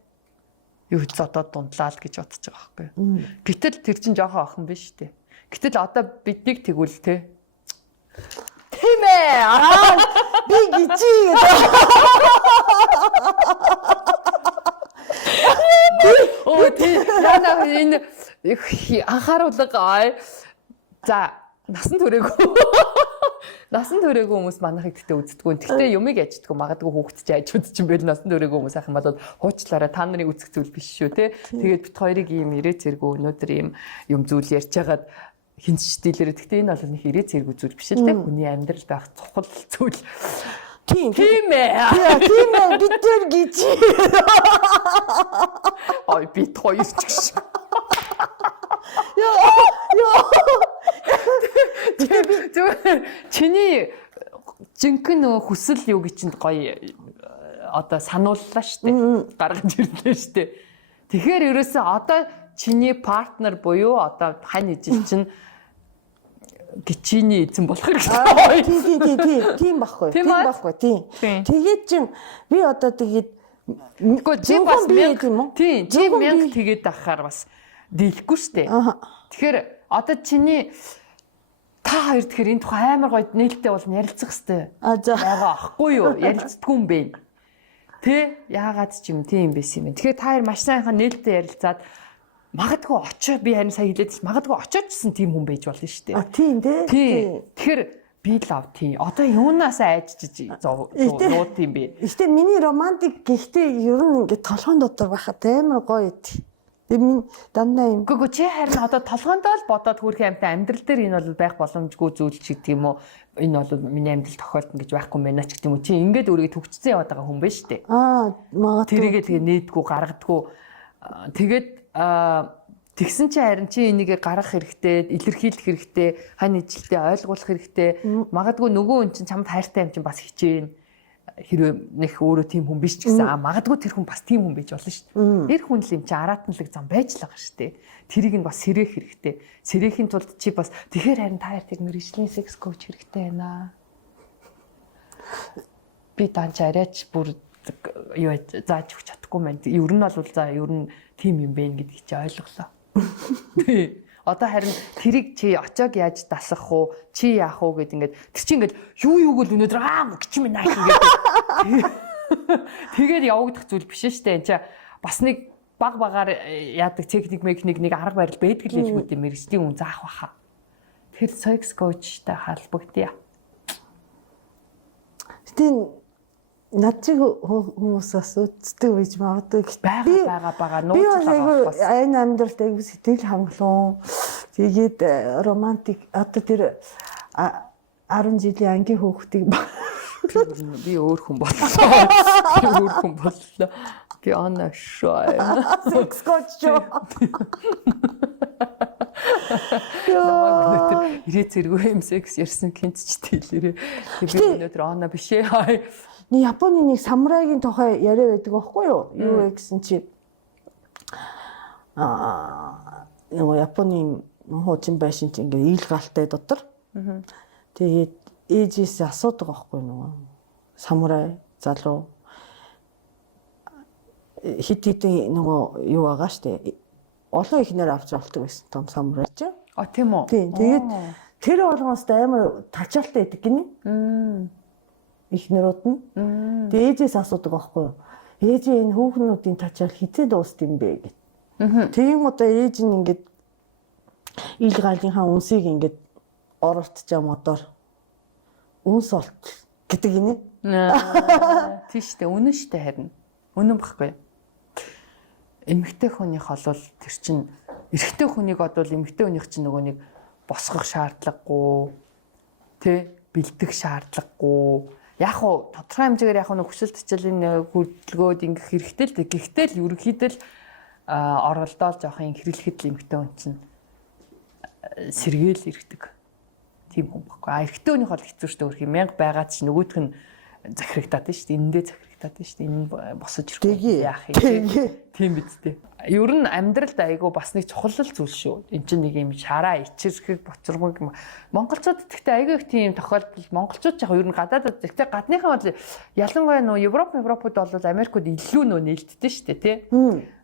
Юу ч зодоод дундлаа л гэж бодож байгаа байхгүй. Гэтэл тэр чинь жоохон охин биш штэ. Гэтэл одоо биднийг тэгвэл тэ. Тийм ээ. Би гिचи гэдэг. Оо тий. Яна энэ анхааруулга. За насан туршаагүй. Насан туршаагүй хүмүүс манайхыг тэгтээ үздэггүй. Тэгтээ юмыг яждаггүй. Магадгүй хүүхэд ч айчуд ч юм байл насан туршаагүй хүмүүс ахын болоод хуучлаараа та нарын үзэх зүйл биш шүү те. Тэгээд бит хоёрыг ийм ирээ зэрэгөө өнөөдөр ийм юм зүйл ярьж хагаад хинч стилээр тэгтээ энэ бол нэг ирээ зэрэг зүйл биш л те. Хүний амьдрал байх цохол зүйл. Тийм. Тийм ээ. Тийм ээ бид тэр гэж. Ой бид хоёр ч гэж. Зүгээр чиний жинхэнэ нөгөө хүсэл юу гэж чинь гоё одоо санууллаа штэ. Гаргаж ирлээ штэ. Тэгэхээр ерөөсөө одоо чиний партнер буюу одоо хань ижил чинь гिचиний эзэн болох хэрэгтэй. Тийм байхгүй. Тэгээд чин би одоо тэгээд үгүй чи бас тийм чи мянга тэгээд ахаар бас дийлэхгүй штэ. Тэгэхээр одоо чиний та хоёр тэгэхээр энэ тухай амар гоё нээлттэй бол ярилцах хэрэгтэй. Яага ахгүй юу? Ярилцдаггүй юм бэ. Тэ яагаад ч юм тийм байсан юм. Тэгэхээр та хоёр маш сайхан нээлттэй ярилцаад магадгүй очоо би харин сая хэлээд магадгүй очоочсон тийм хүн байж болно шүү дээ. Тийм тий. Тэгэхээр би лав тийм. Одоо юунаас айжиж нууд юм бэ? Гэтэ миний романтик гэхдээ ер нь ингээд толгойн дотор байхад амар гоё тий. Тэгээ минь дандаа юм. Гүг чи харин одоо толгойндоо л бодоод хүрхэн амтай амьдрал дээр энэ бол байх боломжгүй зүйл ч гэдэг юм уу? Энэ бол миний амьдрал тохиолдно гэж байхгүй мэнэ ч гэдэг юм уу? Чи ингээд өөрийгөө төгчсөн яваад байгаа хүн байна шүү дээ. Магадгүй. Тэрийгээ тэгээ нээдгүй гаргадгүй. Тэгээд тэгсэн чи харин чи энийгээ гаргах хэрэгтэй, илэрхийлэх хэрэгтэй, хань ижилтэй ойлгуулах хэрэгтэй. Магадгүй нөгөө хүн чинь чамд хайртай юм чинь бас хичээн. Хэрвээ нэх өөрөө тийм хүн биш ч гэсэн магадгүй тэр хүн бас тийм хүн байж болно шүү дээ. Тэр хүн л юм чи араатналаг зам байж л байгаа шүү дээ. Тэрийг нь бас сэрэх хэрэгтэй. Сэрэхийн тулд чи бас тэгэхээр харин та хоёрт мэргэжлийн секс коуч хэрэгтэй байна. Би данч арайч бүр юу зааж өгч чадахгүй мэн. Ер нь бол за ер нь тийм юм бэ гэдгийг чи ойлголоо. Тий. Одоо харин тэрийг чи очоог яаж дасах уу? Чи яах уу гэд ингээд тэр чи ингээд юуг л өнөөдөр гिच минь аа ингээд. Тэгээд явагдах зүйл биш шүү дээ. Энд чи бас нэг баг багаар яадаг техник нэг арга барил байдаг л хэлгүүд юм мэрэгжлийн хүн заах баха. Тэгэхээр секс коучтай халбагдъя. Тийм над чиг хүмүүс бас үздэг байж магадгүй байгаа нууцлаа бас энэ амьдралд айгу сэтгэл хангалуун тэгээд романтик одоо тэр 10 жилийн ангийн хүүхдийг би өөр хүн боллоо. Би ана шой. Секс коуч. Ирээ зэргүй юм секс ярьсан гинт ч тэлэрээ. Би өнөөдөр ана биш ээ. Японы нэг самурайгийн тухай яриа байдаг байхгүй юу? Юу вэ гэсэн чи нөгөө Японы хуучин байшин чи ингээ ил галтай дотор. Тэгээд ээжээс асуудаг байхгүй нөгөө самурай залуу хит хитэн нөгөө юу байгаа штэ. Олон ихнэр авч болдог байсан том самурай чи. Тийм үү? Тийм. Тэгээд тэр болгоноос амар тачаалтай байдаг гинэ. Ихнэрүүд нь. Тэгээд ээжээс асуудаг байхгүй юу? Ээж энэ хүүхнүүдийн тачаал хизээ дуусд юм бэ гэд. Тийм одоо ээж нь ингээд ил галынхаа үнсийг ингээд оролтчаа модоор үнс олт гэдэг гинэ. Тийш үү? Үнэн штэ харин. Үнэн баггүй. Эмэгтэй хүнийх олвол тэр чин эрэгтэй хүнийг одвол эмэгтэй хүнийх чинь нөгөө нэг босгох шаардлагагүй тэ бэлдэх шаардлагагүй яг уу тодорхой хэмжээгээр яг нэг хүсэл төчлийн хөдөлгөөд ингэх хэрэгтэй л гэхдээ л ерөнхийдөө л оролдоол жоохон хэрэглэхэд л эмэгтэй хүн чинь сэргээл ирдэг тийм хүн баггүй эрэгтэй хүнийх бол хэцүү шүү дээ өөр юм мянга байгаа ч нөгөөх нь захирагдаад шүү дээ энэндээ захирагдаад шүү дээ энэ босож ирэхгүй яах юм тийм биз дээ. Ер нь амьдралд айгүй бас нэг чухал зүйл шүү. Энд чинь нэг юм шараа ичэрхэг боцормог монголчууд гэхдээ айгүй их тийм тохиолдол монголчууд яг ер нь гадаадд гэхдээ гадныхан бол ялангуяа нөө Европууд бол Америкууд илүү нөө нээлттэй шүү дээ тий.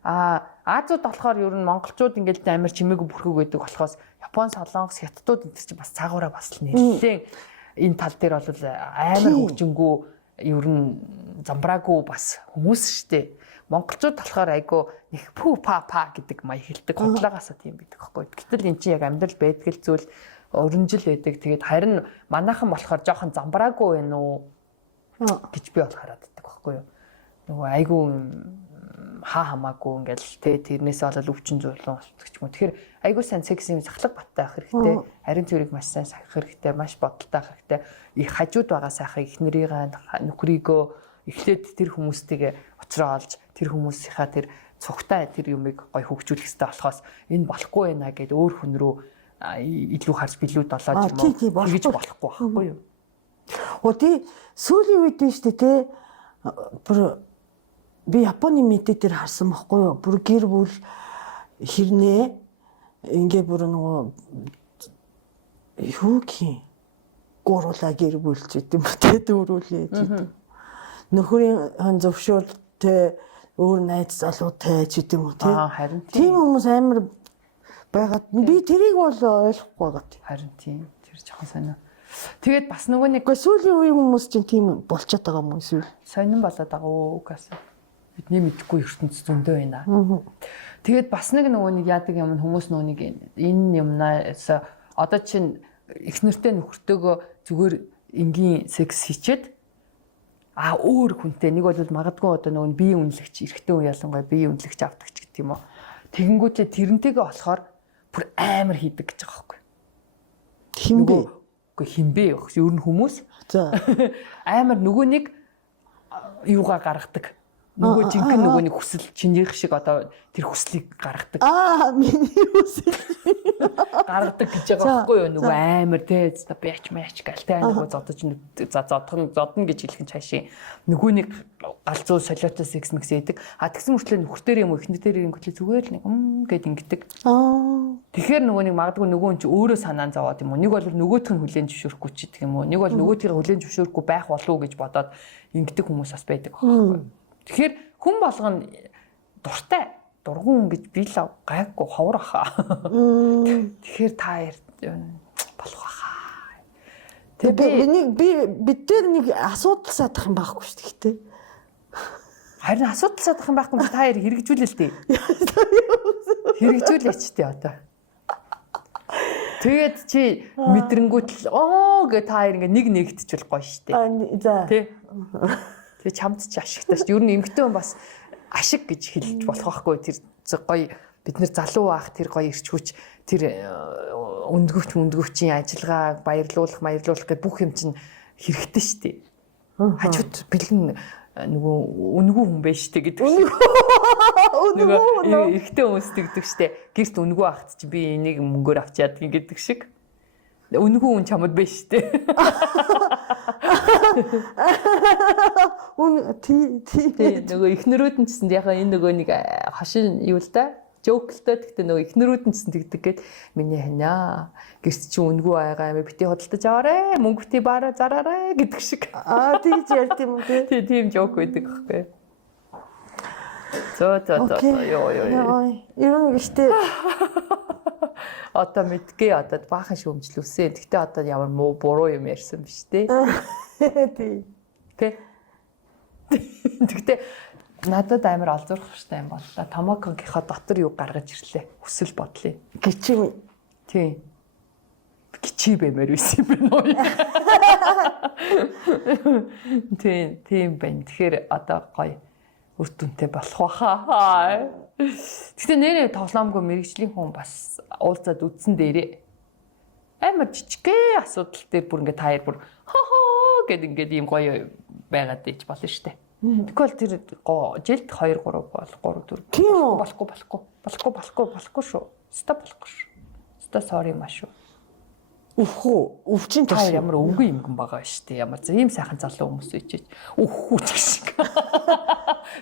Азууд болохоор ер нь монголчууд ингээд амар чимээгүй бүрхэг байдаг болохоос Япон, Солонгос, Хятадууд энэ чинь бас цаагаараа бас нэлээд энэ тал дээр бол амар хөгжингүү ер нь замбраагүй бас хүмүүс шүү дээ. Монголчууд болохоор айгүй нэг пүү па гэдэг маяг хэлдэг худлаагаасаа тийм байдаг байхгүй. Гэтэл эн чинь яг амьдрал байдаг зүйл өрнжил байдаг. Тэгээд харин манайхан болохоор жоохон замбраагүй байна уу гэж би бол хараад байдаг байхгүй юу. Нөгөө айгүй хамаагүй ингээл тэ тэрнээс болол өвчин зулуун болдог ч юм уу. Тэгэхээр айгуу сайн секс юм сахлах баттай авах хэрэгтэй. Харин зүрийг маш сайн сахих хэрэгтэй, маш бодолтой авах хэрэгтэй. Их хажууд байгаа сайхан их нэрийн нөхрийгөө эхлээд тэр хүмүүстэйгээ уцраа олж тэр хүмүүсийнхаа тэр цугтаа тэр юмыг гой хөгжүүлэх хэрэгтэй болохоос энэ болохгүй байна гэд өөр хүн рүү илүү харж билүүд болоод юм уу гэж болохгүй байхгүй юу. Тий сүүлийн үед нь шүү дээ те бүр би Японы мэдээ дээр харсан байхгүй юу. Бүр гэр бүл хэрнээ ингээ бүр нөгөө юу гин гуруула гэр бүлч гэдэг юм те дөрүүлээ гэдэг. Нөхрийн зөвшөөрөлтэй өөр найз залуутай ч гэдэг юм уу те. Харин тийм хүмүүс амар байгаад би тэрийг бол ойлгохгүй байгаа тийм. Харин тийм тэр жоохон сонио. Тэгээд бас нөгөө нэг сүүлийн үеийн хүмүүс чинь тийм болчиход байгаа юм эсвэл сонирн болоод байгаа уу гээс. Бидний мэдхгүй ертөнц зөндөө байна. Тэгээд бас нэг нөгөө нэг яадаг юм хүмүүс нөгөө нэг энэ юмнаас одоо чинь их нэртэй нөхөртөөгөө зүгээр энгийн секс хийчихэд өөр хүнтэй нэг бол магадгүй одоо нөгөө бие үнэлэгч эрэгтэй хүн ялангуяа бие үнэлэгч авдаг ч гэдэг юм уу. Тэгэнгүүтээ тэрнтэйгээ болохоор бүр амар хийдэг гэж байгаа байхгүй. Хинбэ? Үгүй хинбэ яг ер нь хүмүүс. За. Амар нөгөө нэг юугаа гаргадаг. Нөгөө жинхэнэ нөгөө нэг хүсэл чинийх шиг одоо тэр хүслийг гаргадаг. Миний хүсэл гаргадаг гэж байгаа байхгүй юу? Нөгөө амар те бяч мяч галтай нөгөө зодож зодно гэж хэлэх нь цаашийн нөгөө нэг галзуу солиотой секс микс хийдэг. Тэгсэн мөртлөө нөхөртөө юм уу эхнэртээ ирэнгүүт зүгээр л нэг гэд ингэдэг. Тэгэхээр нөгөө нэг магадгүй нөгөө хүн чи өөрөө санаан зовоод юм уу? Нэг бол нөгөөх нь хүлээн зөвшөөрөхгүй ч гэдэг юм уу? Нэг бол нөгөөдгийг хүлээн зөвшөөрөхгүй байх болов уу гэж бодоод ингэдэг хүмүүс бас байдаг байхгүй юу? Тэгэхээр хүн болгоно дуртай дургуун гэж би л гайгүй ховор ахаа. Тэгэхээр та болох ахаа. Тэгээ бид дээр нэг асуудал саадах юм байхгүй шүү дээ. Харин асуудал саадах юм байхгүй та яар хэрэгжүүлээ л дээ. Хэрэгжүүлээч дээ одоо. Тэгээд чи мэдрэнгүүт л гээ та яар ингээ нэг нэгтчихвэл гоё шүү дээ. За. Тэ. Тэгээ чамд ч ашигтай шүү. Ер нь эмгтэн бас ашиг гэж хэлж болох байхгүй. Тэр гоё бид нэр залуу байх тэр гоё ирч хүч тэр өндгөвчийн ажиллагаа баярлуулах гэх бүх юм чинь хэрэгтэй шүү дээ. Хажууд бэлэн нөгөө үнгүү хүн байж штэ гэдэг. Нөгөө эрэгтэй хүмүүс тэгдэг штэ. Гэрт үнгүү ахт чи би энийг мөнгөөр авчиад гэдэг шиг. Үнгүү хүн чамд байж штэ. Нөгөө ихнэрүүд нь гэсэн яг энэ нөгөө нэг хошин юу л да жоклтой гэхдээ нөгөө ихнэрүүд нь гэсэн тэгдэг гээд миний ханаа гэрч чи үнгүү айгаа юм бити хөдөлтөж аваарэ мөнгөтэй баараа зараарэ гэдэг шиг тийж ярьд юм уу тийм жок байдаг байхгүй зөө ёо ер нь гэжтэй одоо мэдгээ одоо баахан шүүмжлүүлсэн гэхдээ одоо ямар муу буруу юм ярьсан биш те Тэ. Тэгтээ надад амар олзуурах хэрэгтэй юм бол та Томокогийнхоо дотор юу гаргаж ирлээ. Хүсэл бодлоо. Гिचим. Тийм. Гिचи бэмээр байсан юм байна. Тийм байна. Тэгэхээр одоо гоё үр дүнтэй болох байхаа. Тэгтээ нэрээ тоглоомгүй мэрэгжлийн хүн бас уулзаад үдсэн дээрээ амар жижигхэн асуудал дээр бүр ингээ таяр бүр гэд ингээд ийм гоё байгаад ич болно штэ. Тэгвэл тэр жилд 2 3 бол 3 4 болохгүй шүү. Стоп болохгүй шүү. Стоп sorry маш шүү. Өвчин тас ямар өвгөн юмгэн байгаа штэ. Ямар за ийм сайхан залуу хүмүүс ичээж өвхүү ч шиг.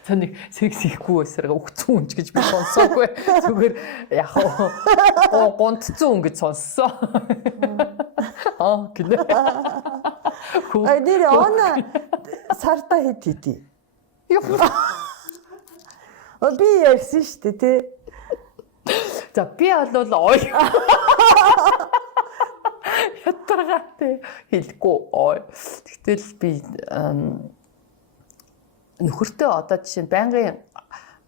Тэнийг секс хийхгүй байсараа өвгцэн үнч гэж би сонсоогүй. Зүгээр яг гонцсон гэж сонссон. Гинэ. Нэр она сарта хийдий. Би ярьсан шүү дээ тий. За би бол ой. Ятаргатай хэлэхгүй ой. Тэгтэл би нөхөртөө одоо жишээ нь байнгын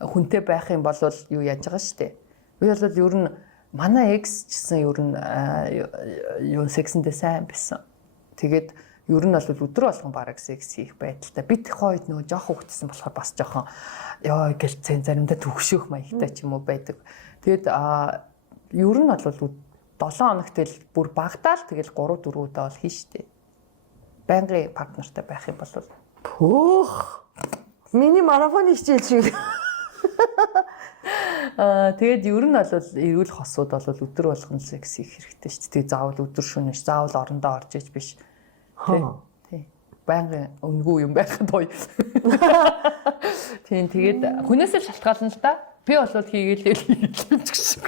хүнтэй байх юм бол юу яаж байгаа шүү дээ. Би бол ер нь манай экс гэсэн ер нь юу сексэндээ сайн байсан. Тэгээд ер нь бол өдрөө болгон бараг секс хийх байдалтай. Бид хойд нөгөө жоох хөвгтсөн болохоор бас жоохон ёо гэл заримдаа төгшөөх маягтай ч юм уу байдаг. Тэгээд ер нь бол 7 хоногт л бүр багтаал тэгэл 3 4 удаа бол хийн штэ. Байнгын партнертай байх юм бол Пөөх. Миний марафоны хичээл шиг. Тэгээд ер нь бол эрүүл хосууд бол өдөр болгон секс хийх хэрэгтэй шүү дээ. Тэгээд заавал өдөр шөнөш, заавал орондоо орж иж биш. Тий. Байнгын өнгөө юм байхад гоё. Тийм тэгээд хүнээсээ шалтгаална л да. Би бол хийгээл юм ч гэсэн.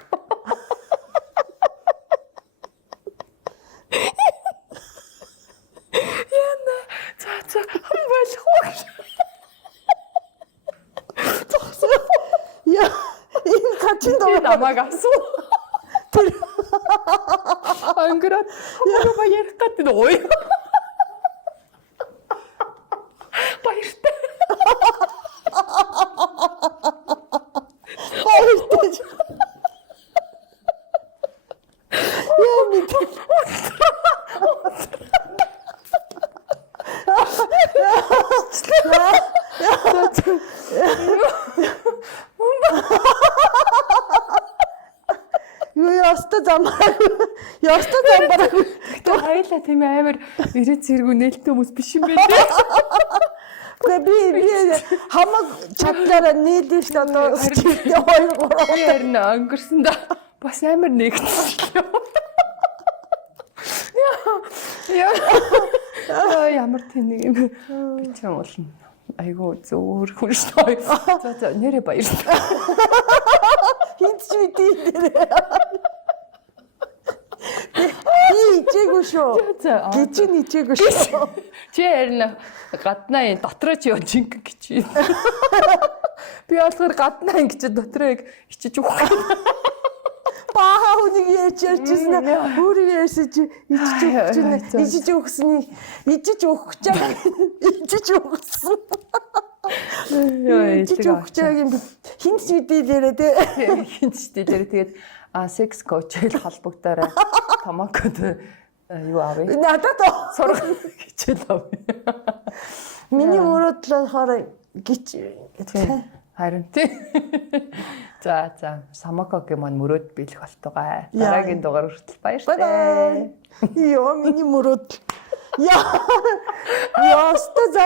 Яна за хамгаалах. Яа, энэ хачин доо намайг асуу. Ангираад хамаагаа ярих гэдэг ой. Баяртай. Яа мэдээ. Яста замбараа. Хайлаа тийм амар ирээд зэрэг нээлттэй хүмүүс биш юм бэ те. Би хамаг чадлаараа нийлж одоо скиптэй 2 3 Ярина өнгөрсөн да. Бас амар нэгтгэв. Яа ямар тийм нэг юм. Би ч юм бол айгу зөөр хүн шүү. За нэрээ баярлалаа. Хинт ч үгүй дээр. Ичээгүй шүү. Гिचэн ичээгүй шүү. Чи харин гаднаа энэ дотроо чи жинк гэж. Би болохоор гаднаа ингэж дотроо ичиж өгөх. Баа хүнийг ярьчихсан аа. Өөрөө ярьсан чи ичиж өгсөн. Ичиж өгөх гэсэн. Ичиж өгч байгаа юм хинт ч үгүй дээр те. Хинт ч дээр тэгээд секс коучэл холбогдорой. Томокод юу авъя? Надад сурах хичээл авъя. Миний мөрөдлөө хараа гिच. Харин тий. За самокогийн маань мөрөөд биелэх болтугай. Дараагийн дугаар хүртэл баяртай. Йоо миний мөрөөдөл. Яста зам